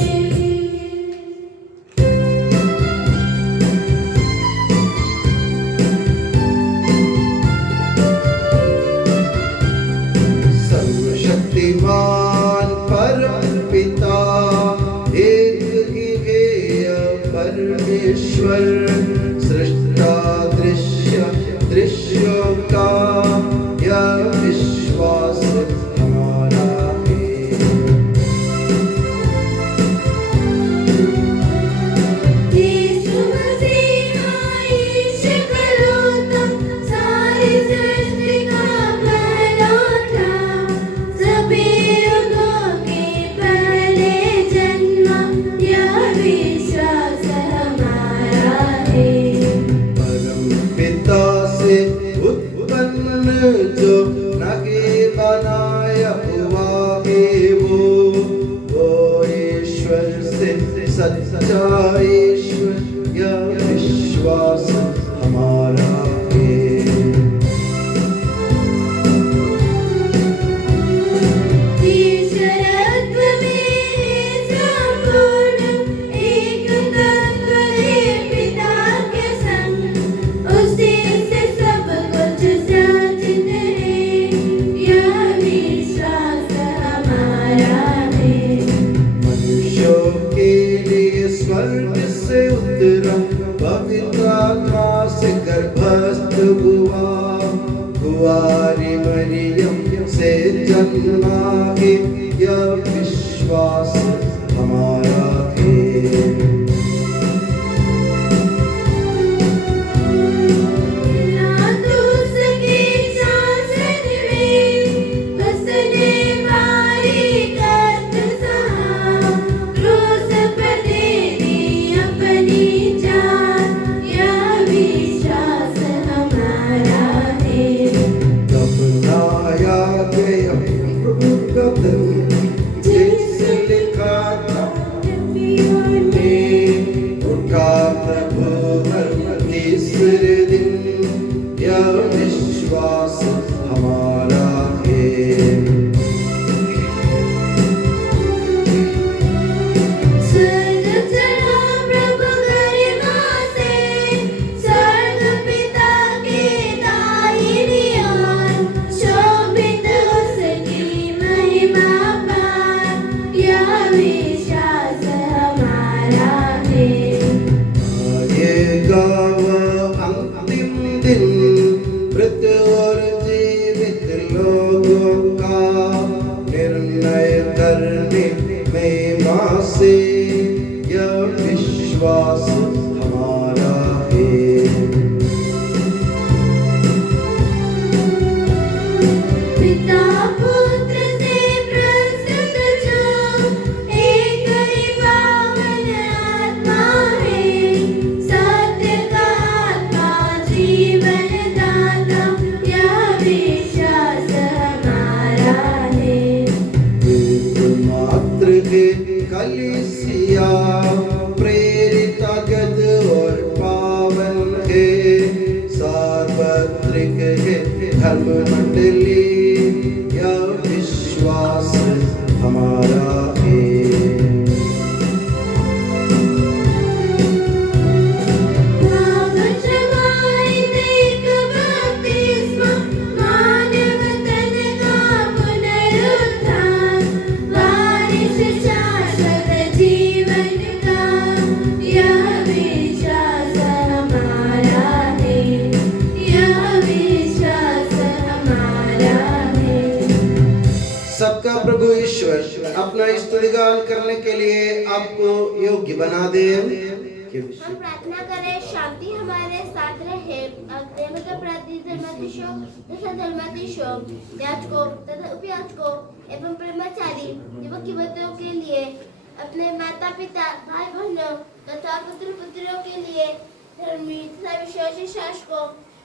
सर्वशक्तिमान परम पिता एक ही है परमेश्वर सृष्टा दृश्यों का यह विश्वास हमारा है। यीशु मसीह ईश करो तुम सारी सृष्टि का पहलौठा, सभी युगों के पहले जन्म यह विश्वास हमारा है। परम पिता से उत्पन्न जो नगे बनाया हुआ है वो ईश्वर से सच्चा ईश्वर यह विश्वास हमारा है। ईश्वरत्व में है संपूर्ण, एक तत्व है पिता के संग, उसी से सब कुछ साजित है, यह विश्वास हमारा है। मनुष्यों के लिए स्वर्ग से उतरा पवित्र आत्मा से गर्भस्थ हुआ। कुंवारी मरियम से जन्मा है यह विश्वास हमारा है। ना तो उसकी शासन में उसने भारी कष्ट सहा, क्रूस पर दे दी अपनी जान, यह विश्वास हमारा है। दफनाया गया प्रभु का धन महिमा से यह विश्वास हमारा है। पिता पुत्र से प्रस्तुत जो एक ही पावन आत्मा है, सत्य का आत्मा जीवन दाता, यह विश्वास हमारा है। मात्र है कलीसिया प्रेरित गद और पावन है, सार्वत्रिक है धर्म मंडली, यह विश्वास हमारा है। सबका प्रभु ईश्वर अपना स्तुतिगान करने के लिए आपको योग्य बना दे। हम प्रार्थना करें, शांति हमारे साथ रहे। धर्माधीशों तथा धर्माधीशों, याजकों तथा उपयाजकों एवं ब्रह्मचारी युवक युवतियों के लिए, अपने माता पिता भाई बहनों तथा पुत्र पुत्रियों के लिए, धर्मी तथा विश्वासी शासकों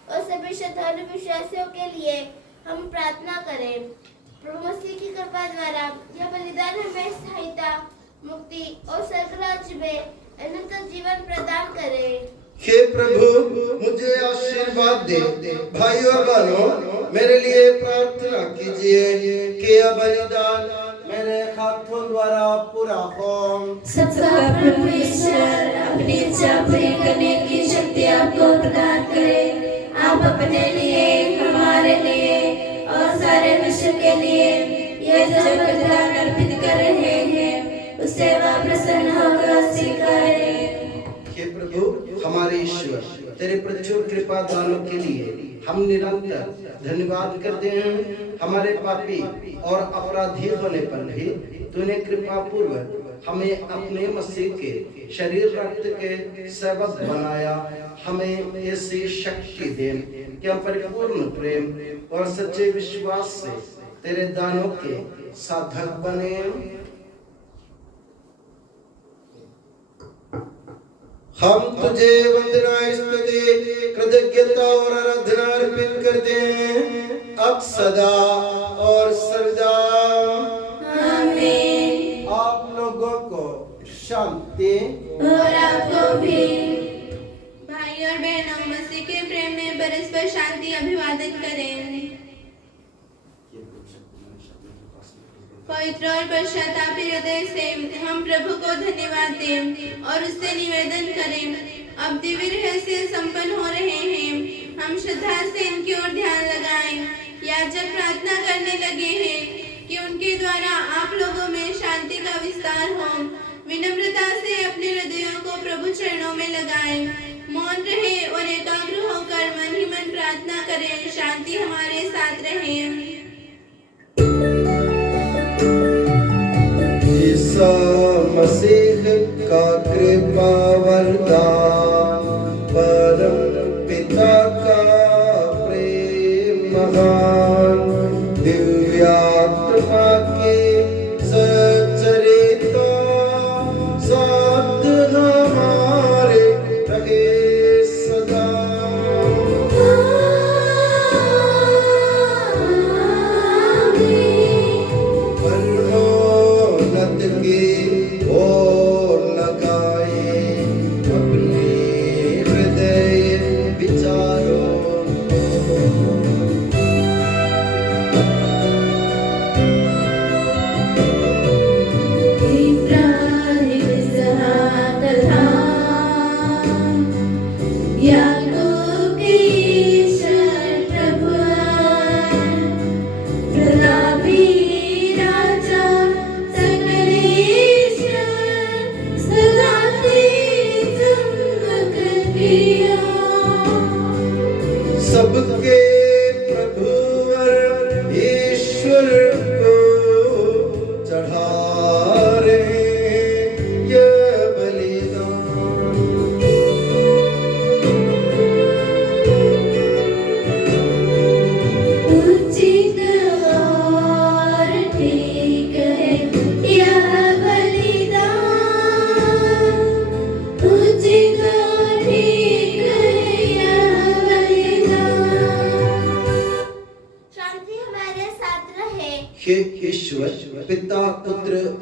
और सभी श्रद्धालु विश्वासियों के लिए हम प्रार्थना करें। प्रभु मसीह की कृपा द्वारा यह बलिदान हमें सहायता, मुक्ति और स्वर्ग राज्य में अनंत जीवन प्रदान करे। हे प्रभु, मुझे आशीर्वाद दे। भाई और बहनों, मेरे लिए प्रार्थना कीजिए कि यह बलिदान मेरे हाथों द्वारा पूरा हो। सबका प्रभु ईश्वर अपनी इच्छा पूरी करने की शक्ति आपको प्रदान करे। आप अपने लिए, हमारे लिए और सारे विश्व के लिए यह जो बलिदान अर्पित कर रहे हैं, उससे वह प्रसन्न होकर स्वीकारे। हे प्रभु हमारे ईश्वर, तेरे प्रचुर कृपा दानों के लिए हम निरंतर धन्यवाद करते हैं। हमारे पापी और अपराधी होने पर भी तूने कृपा पूर्वक हमें अपने मसीह के शरीर रक्त के सेवक बनाया। हमें ऐसी शक्ति दे कि हम परिपूर्ण प्रेम और सच्चे विश्वास से तेरे दानों के साधक बने। हम तुझे वंदना, स्तुति, कृतज्ञता और आराधना अर्पित करते हैं, अब सदा और सर्वदा। आमीन। आप लोगों को शांति। और आपको भी। भाई और बहनों, मसीह के प्रेम में परस्पर शांति अभिवादन करें। पवित्र और पश्चातापी हृदय से हम प्रभु को धन्यवाद दें और उससे निवेदन करें। अब दिव्य रहस्य संपन्न हो रहे हैं, हम श्रद्धा से इनकी ओर ध्यान लगाएं। याजक प्रार्थना करने लगे हैं कि उनके द्वारा आप लोगों में शांति का विस्तार हो। विनम्रता से अपने हृदयों को प्रभु चरणों में लगाएं। मौन रहे और एकाग्र होकर मन ही मन प्रार्थना करें। शांति हमारे साथ रहे। ईसा मसीह का कृपा वरदान, परम पिता का प्रेम महान, दिव्यात्मा के सचरिता साथ हमारे रहे सदा। परमोन्नत की ओर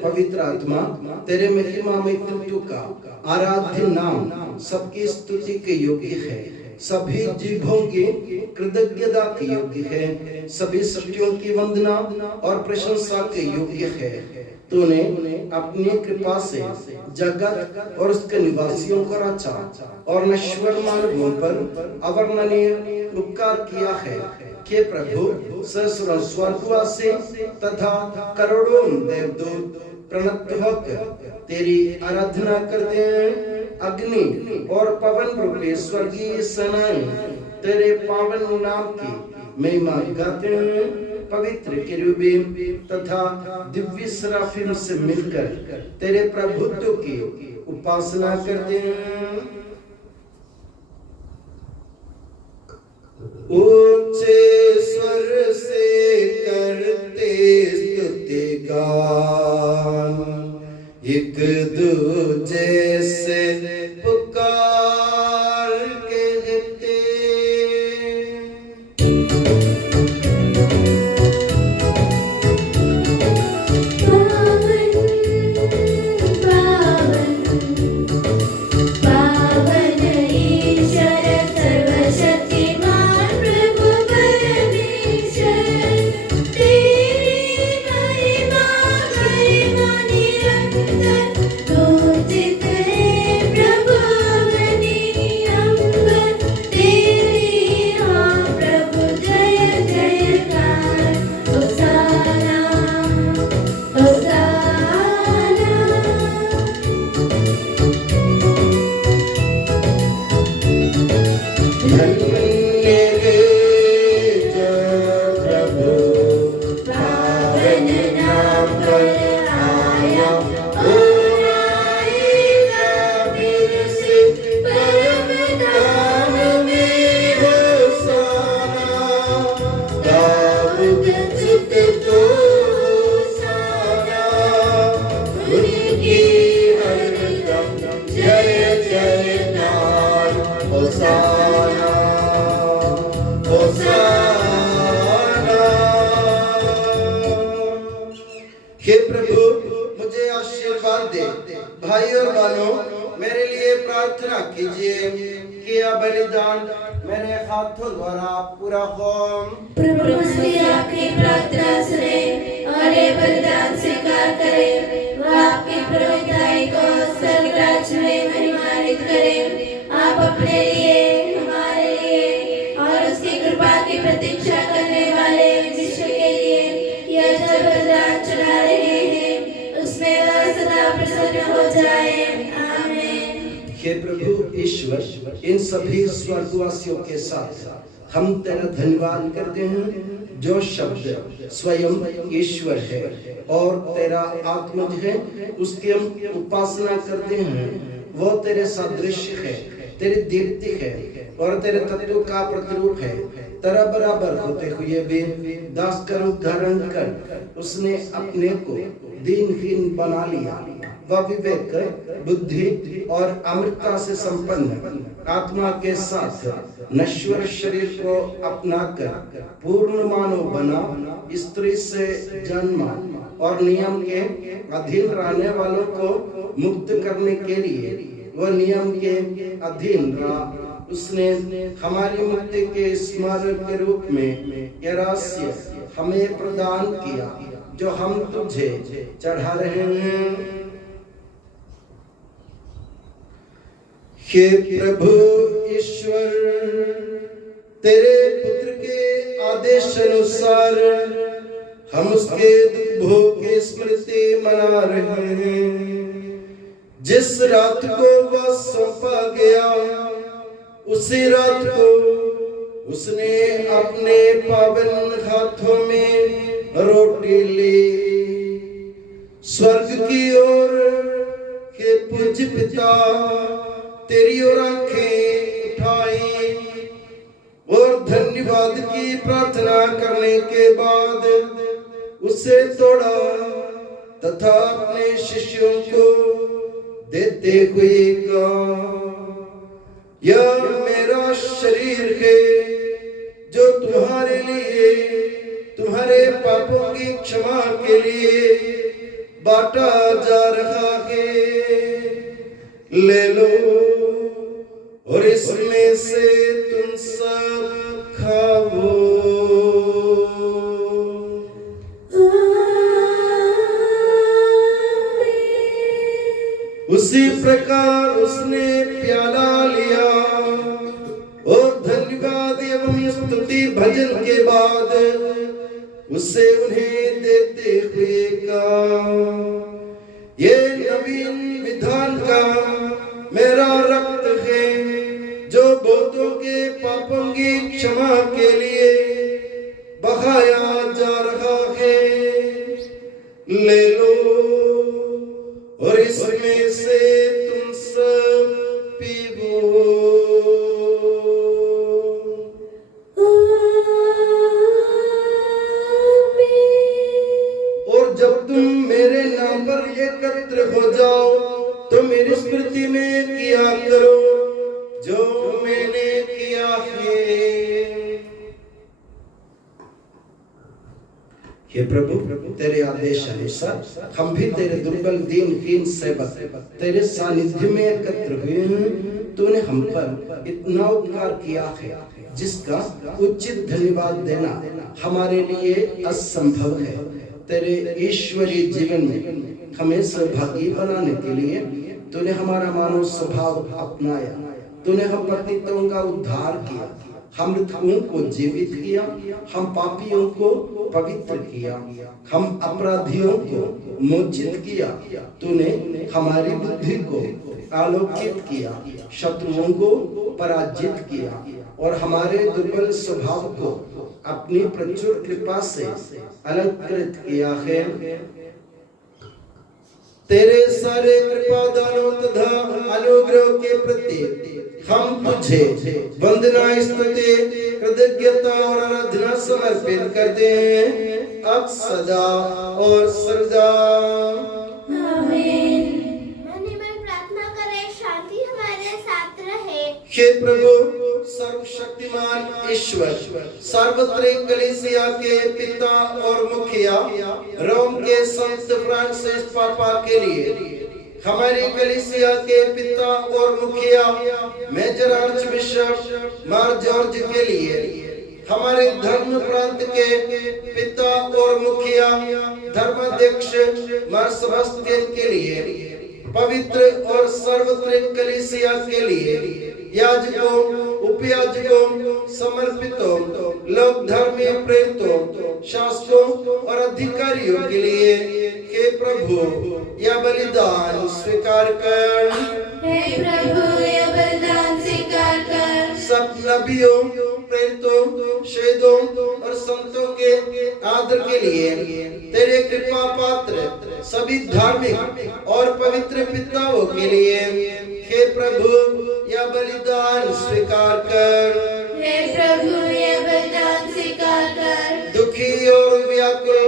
पवित्र आत्मा तेरे महिमामय तत्व का आराध्य नाम सबकी स्तुति के योग्य है, सभी जीवों की कृतज्ञता के योग्य है, सभी सृष्टियों की वंदना और प्रशंसा के योग्य है। तूने अपनी कृपा से जगत और उसके निवासियों को रचा और नश्वर मार्गों पर अवर्णनीय उपकार किया है कि प्रभु सहस्रों स्वर्गवासी तथा करोड़ों देवदूत प्रणत होकर तेरी आराधना करते हैं। अग्नि और पवन रूपी स्वर्गीय सेनाएं तेरे पावन नाम की महिमा गाते हैं। पवित्र केरूबीम तथा दिव्य सराफिम से मिलकर तेरे प्रभुत्व की उपासना करते हैं। ऊंचे स्वर से करते स्तुति गान, एक दूजे से पुकार कहते। हे प्रभु मुझे आशीर्वाद दे। भाई और बहनों मेरे लिए प्रार्थना कीजिए कि यह बलिदान मेरे हाथों द्वारा पूरा हो। प्रभु से आपकी प्रार्थना सुने और ये बलिदान स्वीकार करे। वह आपकी पवित्रताई को स्वर्ग राज्य में महिमान्वित करे। आप अपने लिए, हमारे लिए और उसकी कृपा की प्रतीक्षा करने वाले विश्व के लिए यह जो बलिदान चढ़ा रहे हैं उसमें वह सदा प्रसन्न हो जाए। आमीन। हे प्रभु ईश्वर, इन सभी स्वर्गवासियों के साथ हम तेरा धन्यवाद करते हैं जो शब्द स्वयं ईश्वर है और तेरा आत्मज है, उसकी हम उपासना करते हैं। वो तेरे सादृश्य है, तेरी दीप्ति है और तेरे तत्व का प्रतिरूप है। तेरा बराबर होते हुए भी दास का रूप धारण कर उसने अपने को दीनहीन बना लिया। वह विवेक, बुद्धि और अमृतता से संपन्न आत्मा के साथ नश्वर शरीर को अपनाकर पूर्ण मानव बना, स्त्री से जन्मा और नियम के अधीन रहने वालों को मुक्त करने के लिए वह नियम के अधीन रहा। उसने हमारी मुक्ति के स्मारक के रूप में यह रहस्य हमें प्रदान किया जो हम तुझे चढ़ा रहे हैं। हे प्रभु ईश्वर, तेरे पुत्र के आदेश अनुसार हम उसके दुख भोग की स्मृति मना रहे हैं। जिस रात को वह सौंपा गया उसी रात को उसने अपने पावन हाथों में रोटी ली, स्वर्ग की ओर के पूज्य पिता तेरी ओर आंखें उठाई और धन्यवाद की प्रार्थना करने के बाद उसे तोड़ा तथा अपने शिष्यों को देते हुए कहा, यह मेरा शरीर है जो तुम्हारे लिए, तुम्हारे पापों की क्षमा के लिए बांटा जा रहा है, ले लो और इसमें से तुम सब खाओ। उसी प्रकार उसने प्याला लिया और धन्यवाद एवं स्तुति भजन के बाद उसे उन्हें देते हुए कहा, ये नवीन विधान का मेरा रक्त है जो बहुतों के पापों की क्षमा के लिए बहाया जा रहा है, ले लो और इसमें से तुम सब पीवो। और जब तुम मेरे नाम पर एकत्र हो जाओ तो मेरी स्मृति में किया करो जो मैंने किया है। हे प्रभु, तेरे आदेश अनुसार हम भी तेरे दुर्बल दीनहीन सेवक तेरे सानिध्य में एकत्र हुए हैं। तूने हम पर इतना उपकार किया है जिसका उचित धन्यवाद देना हमारे लिए असंभव है। तेरे ईश्वरीय जीवन में हमें सहभागी बनाने के लिए तूने हमारा मानव स्वभाव अपनाया। तूने हम पतितों का उद्धार किया, हम मृतकों को जीवित किया, हम पापियों को पवित्र किया, हम अपराधियों को मोचित किया। तूने हमारी बुद्धि को आलोकित किया, शत्रुओं को पराजित किया और हमारे दुर्बल स्वभाव को अपनी प्रचुर कृपा से अलंकृत किया है। तेरे सारे कृपा दानों तथा अनुग्रह के प्रति हम तुझे वंदना स्तुति कृतज्ञता और आराधना समर्पित करते हैं अब सदा और सदा। आमीन। मन प्रार्थना करें, शांति हमारे साथ रहे। हे प्रभु, सर्वशक्तिमान ईश्वर, सार्वत्रिक कलीसिया के पिता और मुखिया रोम के संत फ्रांसिस पापा के लिए, हमारी कलीसिया के पिता और मुखिया मेजर आर्च बिशप मार जॉर्ज के लिए, हमारे धर्म प्रांत के पिता और मुखिया धर्माध्यक्ष मार सेबास्टियन के लिए, पवित्र और सर्वत्रिक कलीसिया के लिए, याजकों, उपयाजकों, समर्पितों, लोक धर्मीय प्रेरितों, शासकों और अधिकारियों के लिए, हे प्रभु यह बलिदान स्वीकार कर। हे प्रभु यह बलिदान स्वीकार कर। सब नबियों, प्रेरितों, शहीदों और संतों के आदर के लिए तेरे कृपा पात्र सभी धार्मिक और पवित्र पिताओं के लिए, हे प्रभु यह बलिदान स्वीकार कर। हे प्रभु यह बलिदान स्वीकार कर। दुखी और व्याकुल,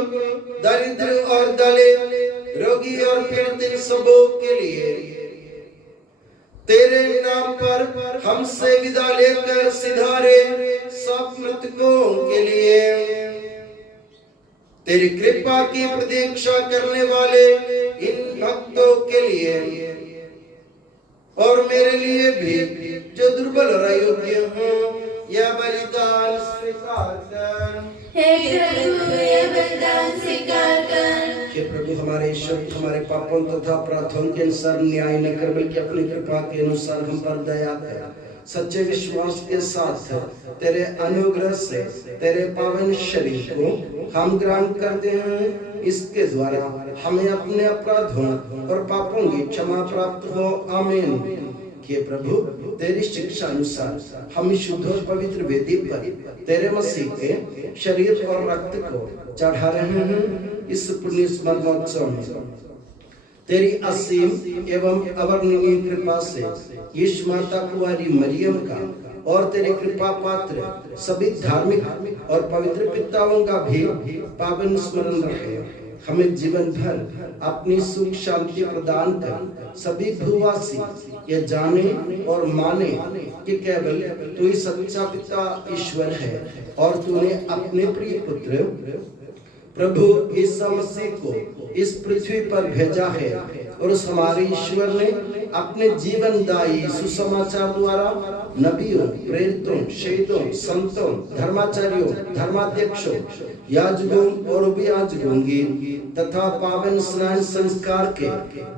दरिद्र और दलित, रोगी और पीड़ित सबों के लिए तेरे नाम पर हमसे विदा लेकर सिधारे सब मृतकों के लिए, तेरी कृपा की प्रतीक्षा करने वाले इन भक्तों के लिए और मेरे लिए भी जो दुर्बल और अयोग्य हूँ, यह बलिदान स्वीकार कर। हे प्रभु यह बलिदान स्वीकार कर। हे प्रभु, हमारे ईश्वर, हमारे पापों तथा अपराधों के अनुसार न्याय न कर बल्कि अपनी कृपा के अनुसार हम पर दया कर। सच्चे विश्वास के साथ तेरे अनुग्रह से तेरे पावन शरीर को हम ग्रहण करते हैं। इसके द्वारा हमें अपने अपराधों और पापों की क्षमा प्राप्त हो। आमीन। हे प्रभु, तेरी शिक्षा अनुसार हम शुद्ध और पवित्र वेदी पर तेरे मसीह के शरीर और रक्त को चढ़ा रहे हैं। इस पुण्य स्मरणोत्सव में तेरी असीम एवं अवर्णनीय कृपा से यीशु माता कुंवारी मरियम का और तेरे कृपा पात्र सभी धार्मिक और पवित्र पिताओं का भी पावन स्मरण रहे। हमें जीवन भर अपनी सुख शांति प्रदान कर सभी भूवासी ये जाने और माने कि केवल तू ही सच्चा पिता ईश्वर है और तूने अपने प्रिय पुत्र प्रभु यीशु मसीह को इस पृथ्वी पर भेजा है और उस हमारे ईश्वर ने अपने जीवनदायी सुसमाचार द्वारा नबियों, प्रेरितों, शहीदों, संतों, धर्माचार्यों, धर्माध्यक्षों, याजकों और उपयाजकों की तथा पावन स्नान संस्कार के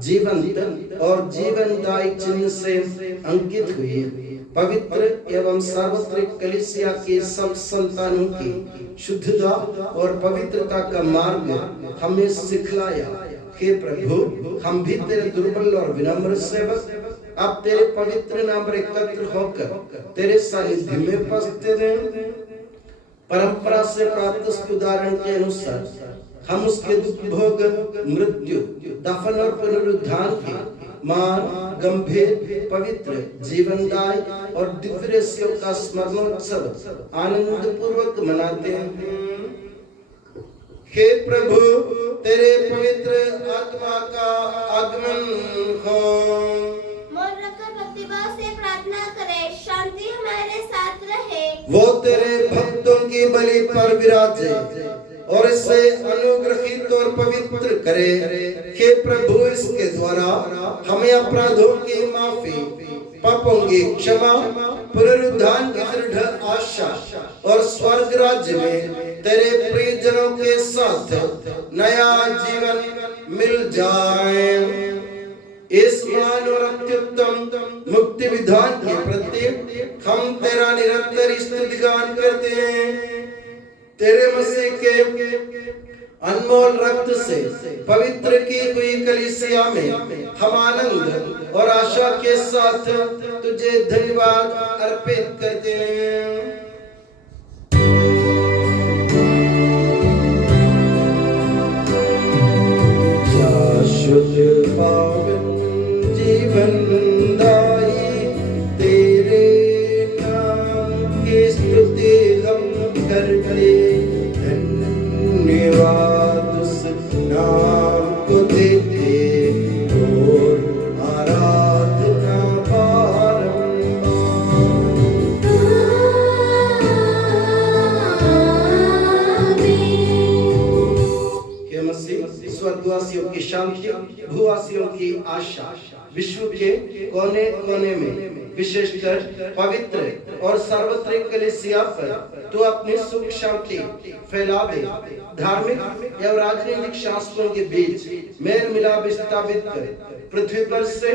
जीवंत और जीवनदायी चिन्ह से अंकित हुई पवित्र एवं सार्वत्रिक कलीसिया के सब संतानों की शुद्धता और पवित्रता का मार्ग हमें सिखलाया। हे प्रभु, हम भी तेरे दुर्बल और विनम्र सेवक अब तेरे पवित्र नाम पर एकत्र होकर तेरे सानिध्य में उपस्थित हैं। परंपरा से प्राप्त उदाहरण के अनुसार हम उसके दुख भोग, मृत्यु, दफन और पुनरुत्थान के मान, गंभीर, पवित्र, जीवनदायी और दिव्य रहस्यों का स्मरणोत्सव आनंद पूर्वक मनाते हैं। हे प्रभु, तेरे पवित्र आत्मा का आगमन हो। मौन रखकर भक्तिभाव से प्रार्थना करें, शांति हमारे साथ रहे। वो तेरे भक्तों की बलि पर विराजे और इसे अनुग्रहित और पवित्र करे। हे प्रभु, इसके द्वारा हमें अपराधों की माफी, पापों की क्षमा, पुनरुद्धान की दृढ़ आशा और स्वर्ग राज्य में तेरे प्रियजनों के साथ नया जीवन मिल जाए। इस महान और अत्युत्तम मुक्ति विधान के प्रति हम तेरा निरंतर स्तुति गान करते हैं। तेरे मसीह के अनमोल रक्त से पवित्र की हुई कलीसिया में हम आनंद और आशा के साथ तुझे धन्यवाद अर्पित करते हैं। शाश्वत पावन जीवनदायी तेरे नाम की स्तुति हम करते, धन्यवाद उस नाम को देते और आराधना हे मसीह, स्वर्गवासियों की शांति, भूवासियों की आशा, विश्व के कोने कोने में विशेषकर पवित्र और सार्वत्रिक कलीसिया पर तो अपनी सुख शांति फैलावे। धार्मिक एवं राजनीतिक शास्त्रों के बीच मेल मिलाप स्थापित कर पृथ्वी पर से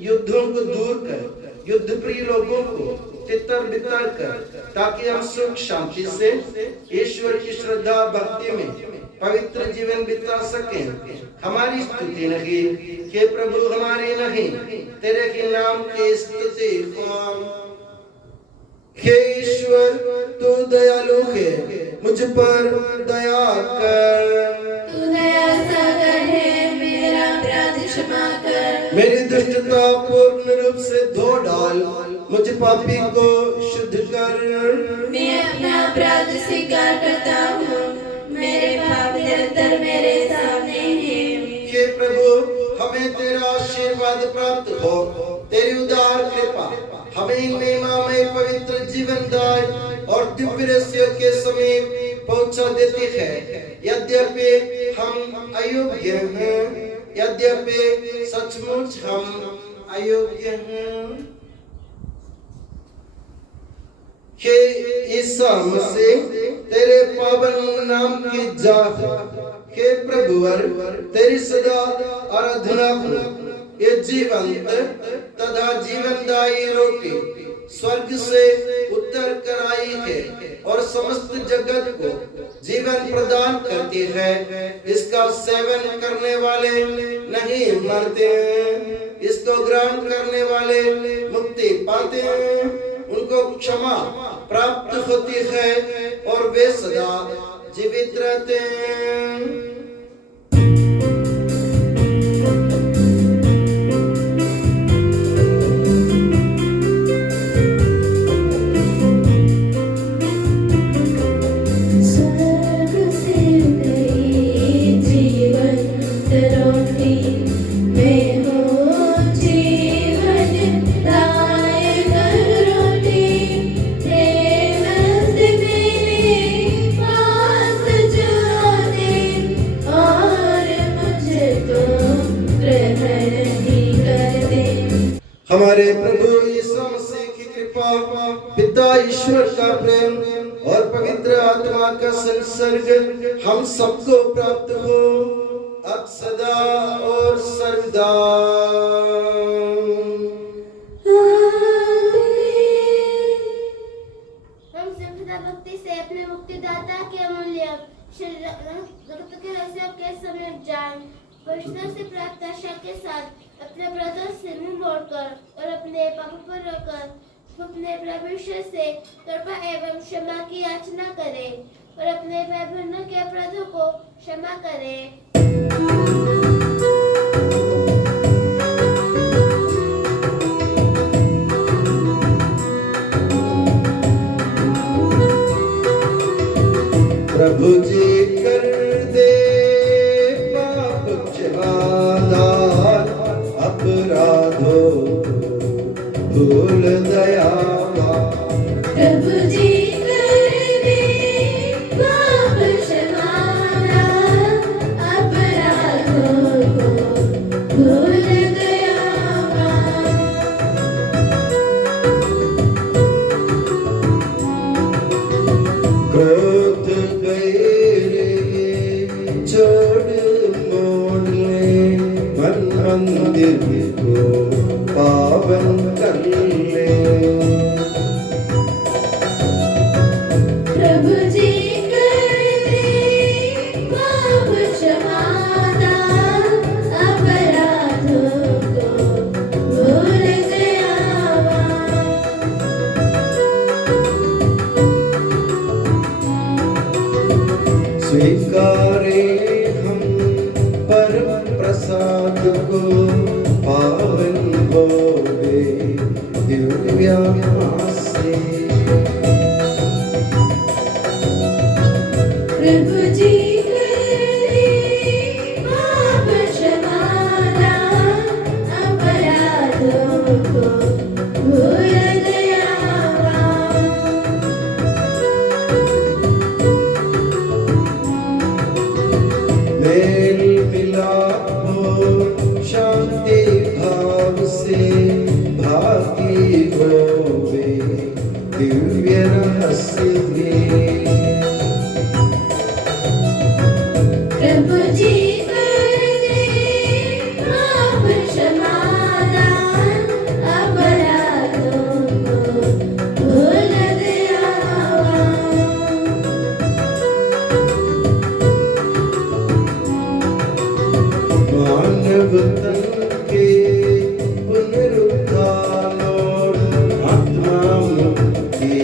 युद्धों को दूर कर युद्ध प्रिय लोगों को तितर बितर कर, ताकि हम सुख शांति से ईश्वर की श्रद्धा भक्ति में पवित्र जीवन बिता सकें। हमारी स्तुति नहीं कि प्रभु हमारी नहीं, तेरे ही नाम की स्तुति हो। हे ईश्वर, तू दयालु है, मुझ पर दया कर। तू दया सागर है, मेरा अपराध क्षमा कर। मेरी दुष्टता पूर्ण रूप से धो डाल, मुझ पापी को शुद्ध कर। मैं अपना अपराध स्वीकार करता हूँ, मेरे पाप निरंतर मेरे सामने हैं। हे प्रभु, हमें तेरा आशीर्वाद प्राप्त हो। तेरी उदार कृपा हमें इन महिमामय पवित्र जीवनदायी और दिव्य रहस्यों के समीप पहुंचा देती है। यद्यपि हम अयोग्य हैं, यद्यपि सचमुच हम अयोग्य हैं। हे ईसा मसीह, तेरे पावन नाम की जाह, हे प्रभुवर, तेरी सदा आराधना हो। ये जीवंत तथा जीवनदायी रोटी स्वर्ग से उतर कर आई है और समस्त जगत को जीवन प्रदान करती है। इसका सेवन करने वाले नहीं मरते हैं, इसको ग्रहण करने वाले मुक्ति पाते हैं, उनको क्षमा प्राप्त होती है और वे सदा जीवित रहते हैं। हमारे प्रभु यीशु मसीह की कृपा, पिता ईश्वर का प्रेम और पवित्र आत्मा का संसर्ग हम सबको प्राप्त हो अब सदा और सर्वदा। हम संपूर्ण भक्ति से अपने मुक्तिदाता के अमूल्य रक्त के रस्सियों के समीप जाएं, पवित्रता से प्राप्त आशा के साथ अपने ब्रदर से मुंह मोड़कर और अपने पापों पर रोकर अपने प्रभु यीशु से कृपा एवं क्षमा की याचना करें और अपने भाई बहनों के अपराधों को क्षमा करें। प्रभु जी कर दे पाप क्षमादान, अपराधों भूल दयावान। प्रभु जी कर दे पाप क्षमादान, अपराधों को भूल दयावान। क्रोध छोड़ मोड़ ले, मन मंदिर को पावन कर ले। प्रभु जी कर दे पाप क्षमादान, अपराधों को भूल दयावान। स्वीकारे हम परम प्रसाद को, पावन होवे दिव्य से। प्रभु जी कर दे पाप क्षमादान, अपराधों को भूल दयावान। मेल मिलाप हो शांति भाव से, भागी होवे दिव्य रहस्य। प्रभु जी कर दे पाप क्षमादान, अपराधों को भूल दयावान। मानव तन के पुनरुत्थान और आत्मा मुक्ति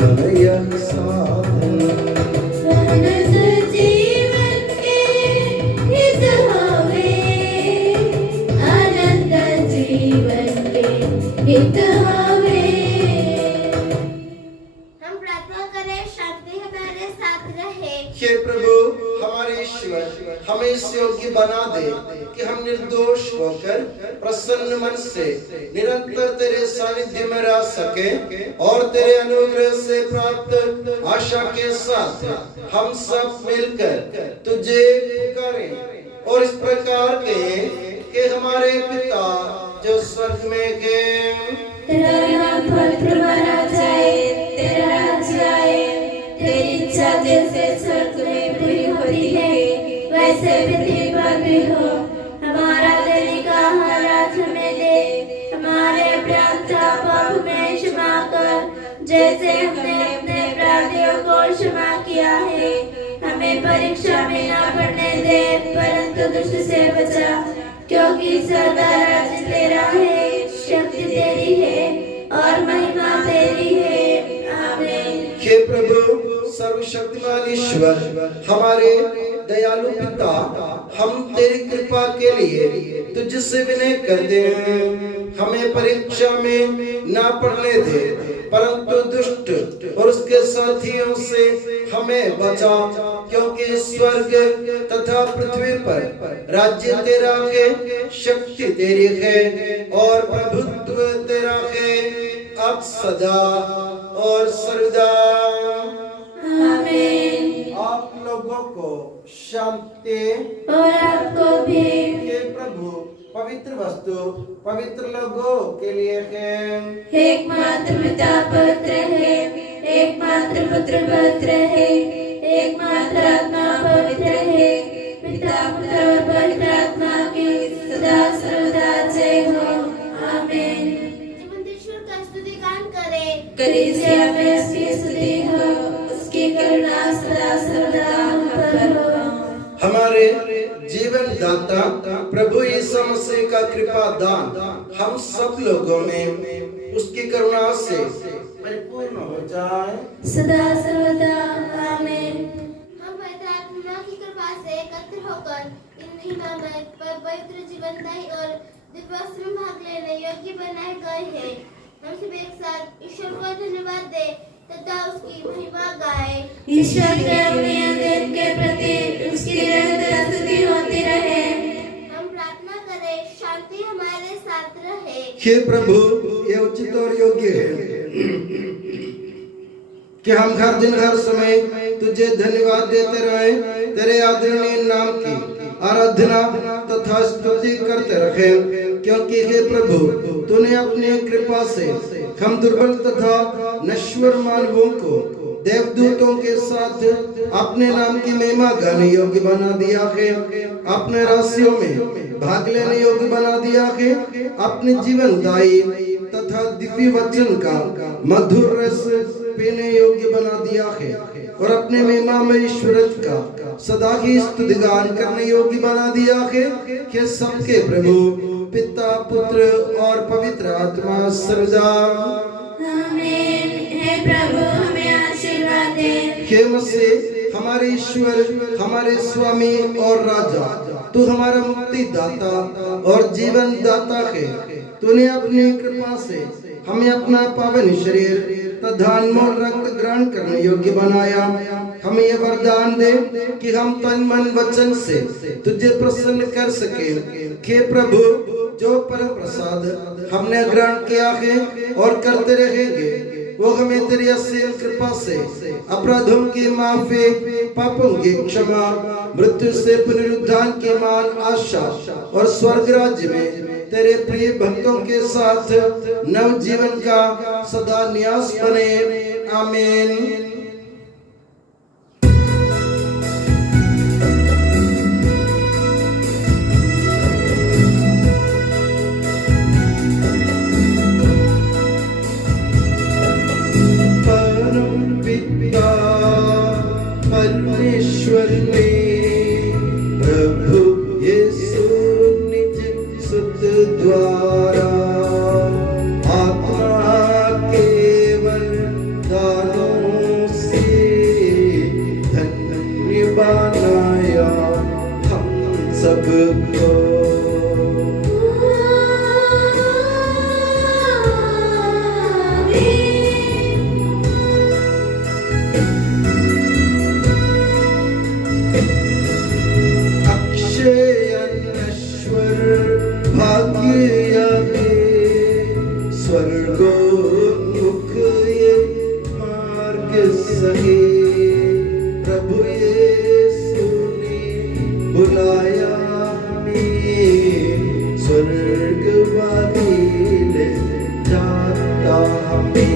बनया साधन। अनंत जीवन के हित होवे, अनंत जीवन के हित होवे। हम प्रार्थना करें, शांति हमारे साथ रहे। हे प्रभु हमारे ईश्वर, हमें इस योग्य बना दे कि हम निर्दोष होकर प्रसन्न मन से निरंतर तेरे सानिध्य में रह सके और तेरे अनुग्रह से प्राप्त आशा के साथ हम सब मिलकर तुझे पुकारें और इस प्रकार कहें कि हमारे पिता जो स्वर्ग में है, तेरा नाम पवित्र माना जाए, तेरा राज्य आए, तेरी इच्छा जैसे स्वर्ग में पूरी होती है वैसे पृथ्वी पर भी हो। हमारा दैनिक आहार आज हमें दे, हमारे अपराध का पाप में क्षमा कर, जैसे हमने अपने अपराधियों को क्षमा किया है। हमें परीक्षा में न पड़ने दे, परंतु दुष्ट से बचा, क्योंकि सदा राज्य तेरा है, शक्ति तेरी है और महिमा तेरी है। आमीन। हे प्रभु सर्वशक्तिमान ईश्वर, हमारे दयालु पिता, हम तेरी कृपा के लिए तुझसे विनय करते हैं। हमें परीक्षा में ना पड़ने दे, परंतु दुष्ट और उसके साथियों से हमें बचा, क्योंकि स्वर्ग तथा पृथ्वी पर राज्य तेरा है, शक्ति तेरी है और प्रभुत्व तेरा है अब सदा और सर्वदा। आमीन। आप लोगों को शांति और आपको भी। हे प्रभु पवित्र वस्तु पवित्र लोगों के लिए है। एकमात्र पिता पवित्र है, एकमात्र पुत्र पवित्र है, एकमात्र आत्मा पवित्र है। पिता पुत्र और पवित्र आत्मा की सदा सर्वदा जय हो। आमीन। जीवंत ईश्वर का स्तुतिगान करें। कलीसिया में उसकी स्तुति हो, उसकी करुणा सदा सर्वदा हम पर हो। हमारे जीवन दाता प्रभु यीशु मसीह का कृपा दान हम सब लोगों में उसकी करुणा से परिपूर्ण हो जाए सदा सर्वदा। आमीन। हम पवित्र आत्मा की कृपा से एकत्र होकर इन महिमामय पवित्र जीवनदायी और दिव्यवस्त्र में भाग लेने योग्य बनाए गए हैं। हम सब एक साथ ईश्वर को धन्यवाद दे तथा उसकी महिमा गाए। ईश्वर के अगुनिया दिन के प्रति उसकी निरंतर स्तुति होती रहे। हम प्रार्थना करें, शांति हमारे साथ रहे। हे प्रभु, ये उचित और योग्य है कि हम हर दिन हर समय तुझे धन्यवाद देते रहे, तेरे आदरणीय नाम की आराधना तथा स्तुति करते रहे, क्योंकि हे प्रभु, तूने अपनी कृपा से हम दुर्बल तथा नश्वर मानवों को देवदूतों के साथ अपने नाम की महिमा गाने योग्य बना दिया है, अपने राशियों में भाग लेने योग्य बना दिया है, अपने जीवनदायी तथा दिव्य वचन का मधुर रस पीने योग्य बना दिया है और अपने महिमा में ईश्वर का सदा ही स्तुतिगान करने योग्य बना दिया है कि सबके प्रभु पिता पुत्र और पवित्र आत्मा सर्वदा। आमीन। हे प्रभु, हमें आशीर्वाद दे। हे मसीह, हमारे ईश्वर, हमारे स्वामी और राजा, तू हमारा मुक्ति दाता और जीवन दाता है। तूने अपनी कृपा से हमें अपना पावन शरीर तथा अनमोल रक्त ग्रहण करने योग्य बनाया। हमें यह वरदान दे कि हम तन मन वचन से तुझे प्रसन्न कर सके। हे प्रभु, जो परम प्रसाद हमने ग्रहण किया है और करते रहेंगे, वो हमें तेरी असीम कृपा से अपराधों की माफी, पापों की क्षमा, मृत्यु से पुनरुत्थान की मान आशा और स्वर्ग राज्य में तेरे प्रिय भक्तों के साथ नव जीवन का सदा न्यास बने। आमीन। परमेश्वर ने प्रभु यीशु निज सुत द्वारा आत्मा केवल दानों से धन्य बनाया हम सबको। स्वर्गोन्मुख ये मार्ग सही, प्रभु यीशु ने बुलाया हमें, स्वर्ग वाली ले जाता हमें।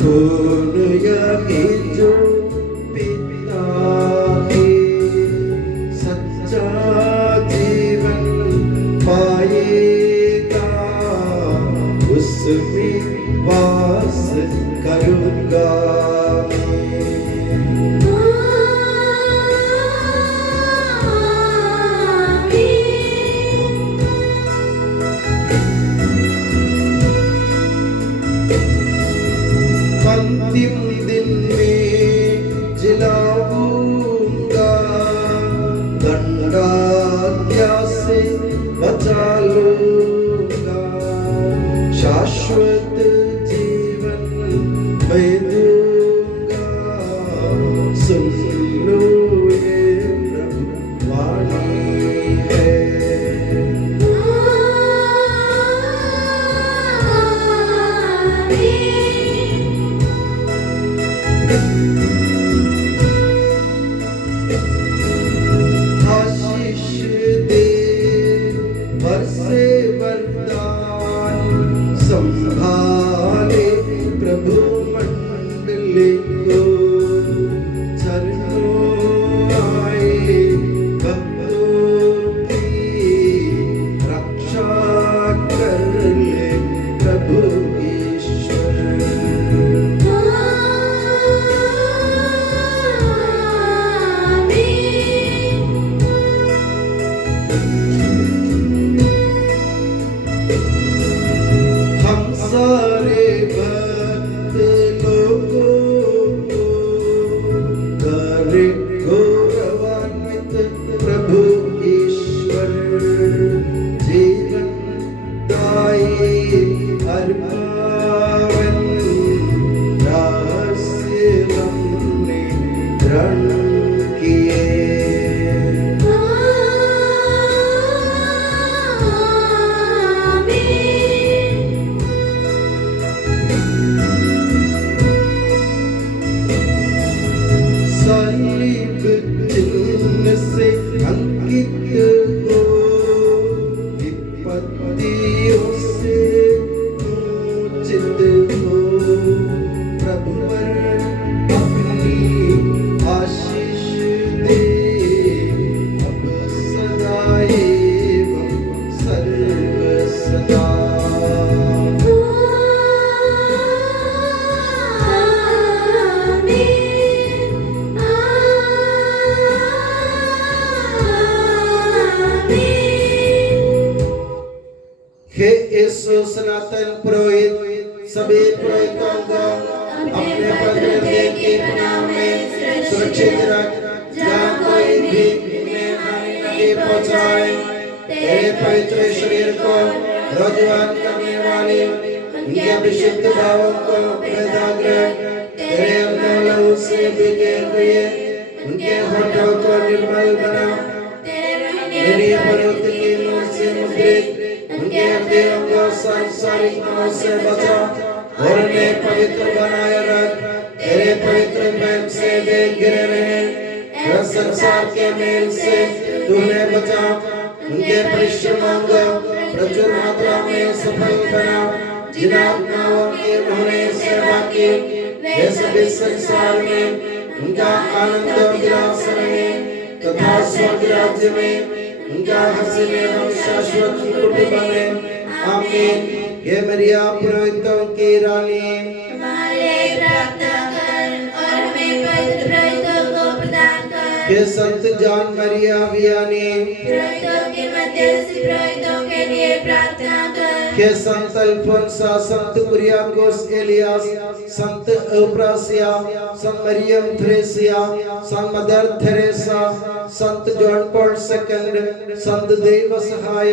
खून यही जो पिता है, सच्चा जीवन पाएगा, उसमें वास करूँगा अंतिम दिन में जिलाऊंगा, दंडाज्ञा से बचा लूंगा, शाश्वत जीवन मैं दूंगा। सुन लो ये प्रभु वाणी है। आशीष दे बरसे वरदान, संभाले प्रभु मंडली को, चरणों आए भक्तों की रक्षा कर ले प्रभु ईश्वर। हम सारे भक्त लोगों को करे गौरवान्वित प्रभु ईश्वर, जीवन दायी हर पावन रहस्य हमने ग्रहण किए। सलीब चिन्ह से अंकित हो, विपत्तियों से मोचित हो, प्रभु पर अपनी आशीष दे, अब सदा एवं सर्व सदा। हे यीशु सनातन पुरोहित सभी पुरोहितों को अपने पवित्र देह के नाम में सुरक्षित रख, जहाँ कोई भी इन्हें हानि नहीं पहुँचाए। तेरे पवित्र शरीर को रोजगार करने वाले उनके अभिषिक्त भावों को वृद्धाग्रह तेरे अमल लहू से भीगे हुए उनके होठों को निर्मल बना, तेरी पवित्र की नूर से मुद्रित उनके हृदयों को सांसारिक मोह से बचा और उन्हें पवित्र बनाए रख। तेरे पवित्र प्रेम से वे घिरे रहे, यह संसार के मेल से तू उन्हें बचा। उनके परिश्रमों को प्रचुर मात्रा में सफल बना, जिन आत्माओं की उन्होंने सेवा की वे सभी संसार में उनका आनंद और विलास रहे, तथा स्वर्ग राज्य में उनका हसीन एवं शाश्वत मुकुट बने। आमीन। हे मरिया पुरोहितों की रानी, हमारे लिए प्रार्थना कर और हमें पवित्र पुरोहितों को प्रदान कर। हे संत जान मरिया वियानी, पुरोहितों के मध्य से पुरोहितों के लिए प्रार्थना कर। हे संत अल्फोंसा, संत कुरियाकोस एलियास, संत अप्रासिया, संत मरियम थ्रेसिया, संत मदर थेरेसा, संत जॉन पॉल सेकंड, संत देव सहाय,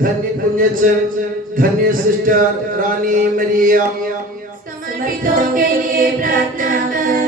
धन्य पुण्यचंद, धन्य सिस्टर रानी मरिया, समर्पितों के लिए प्रार्थना कर।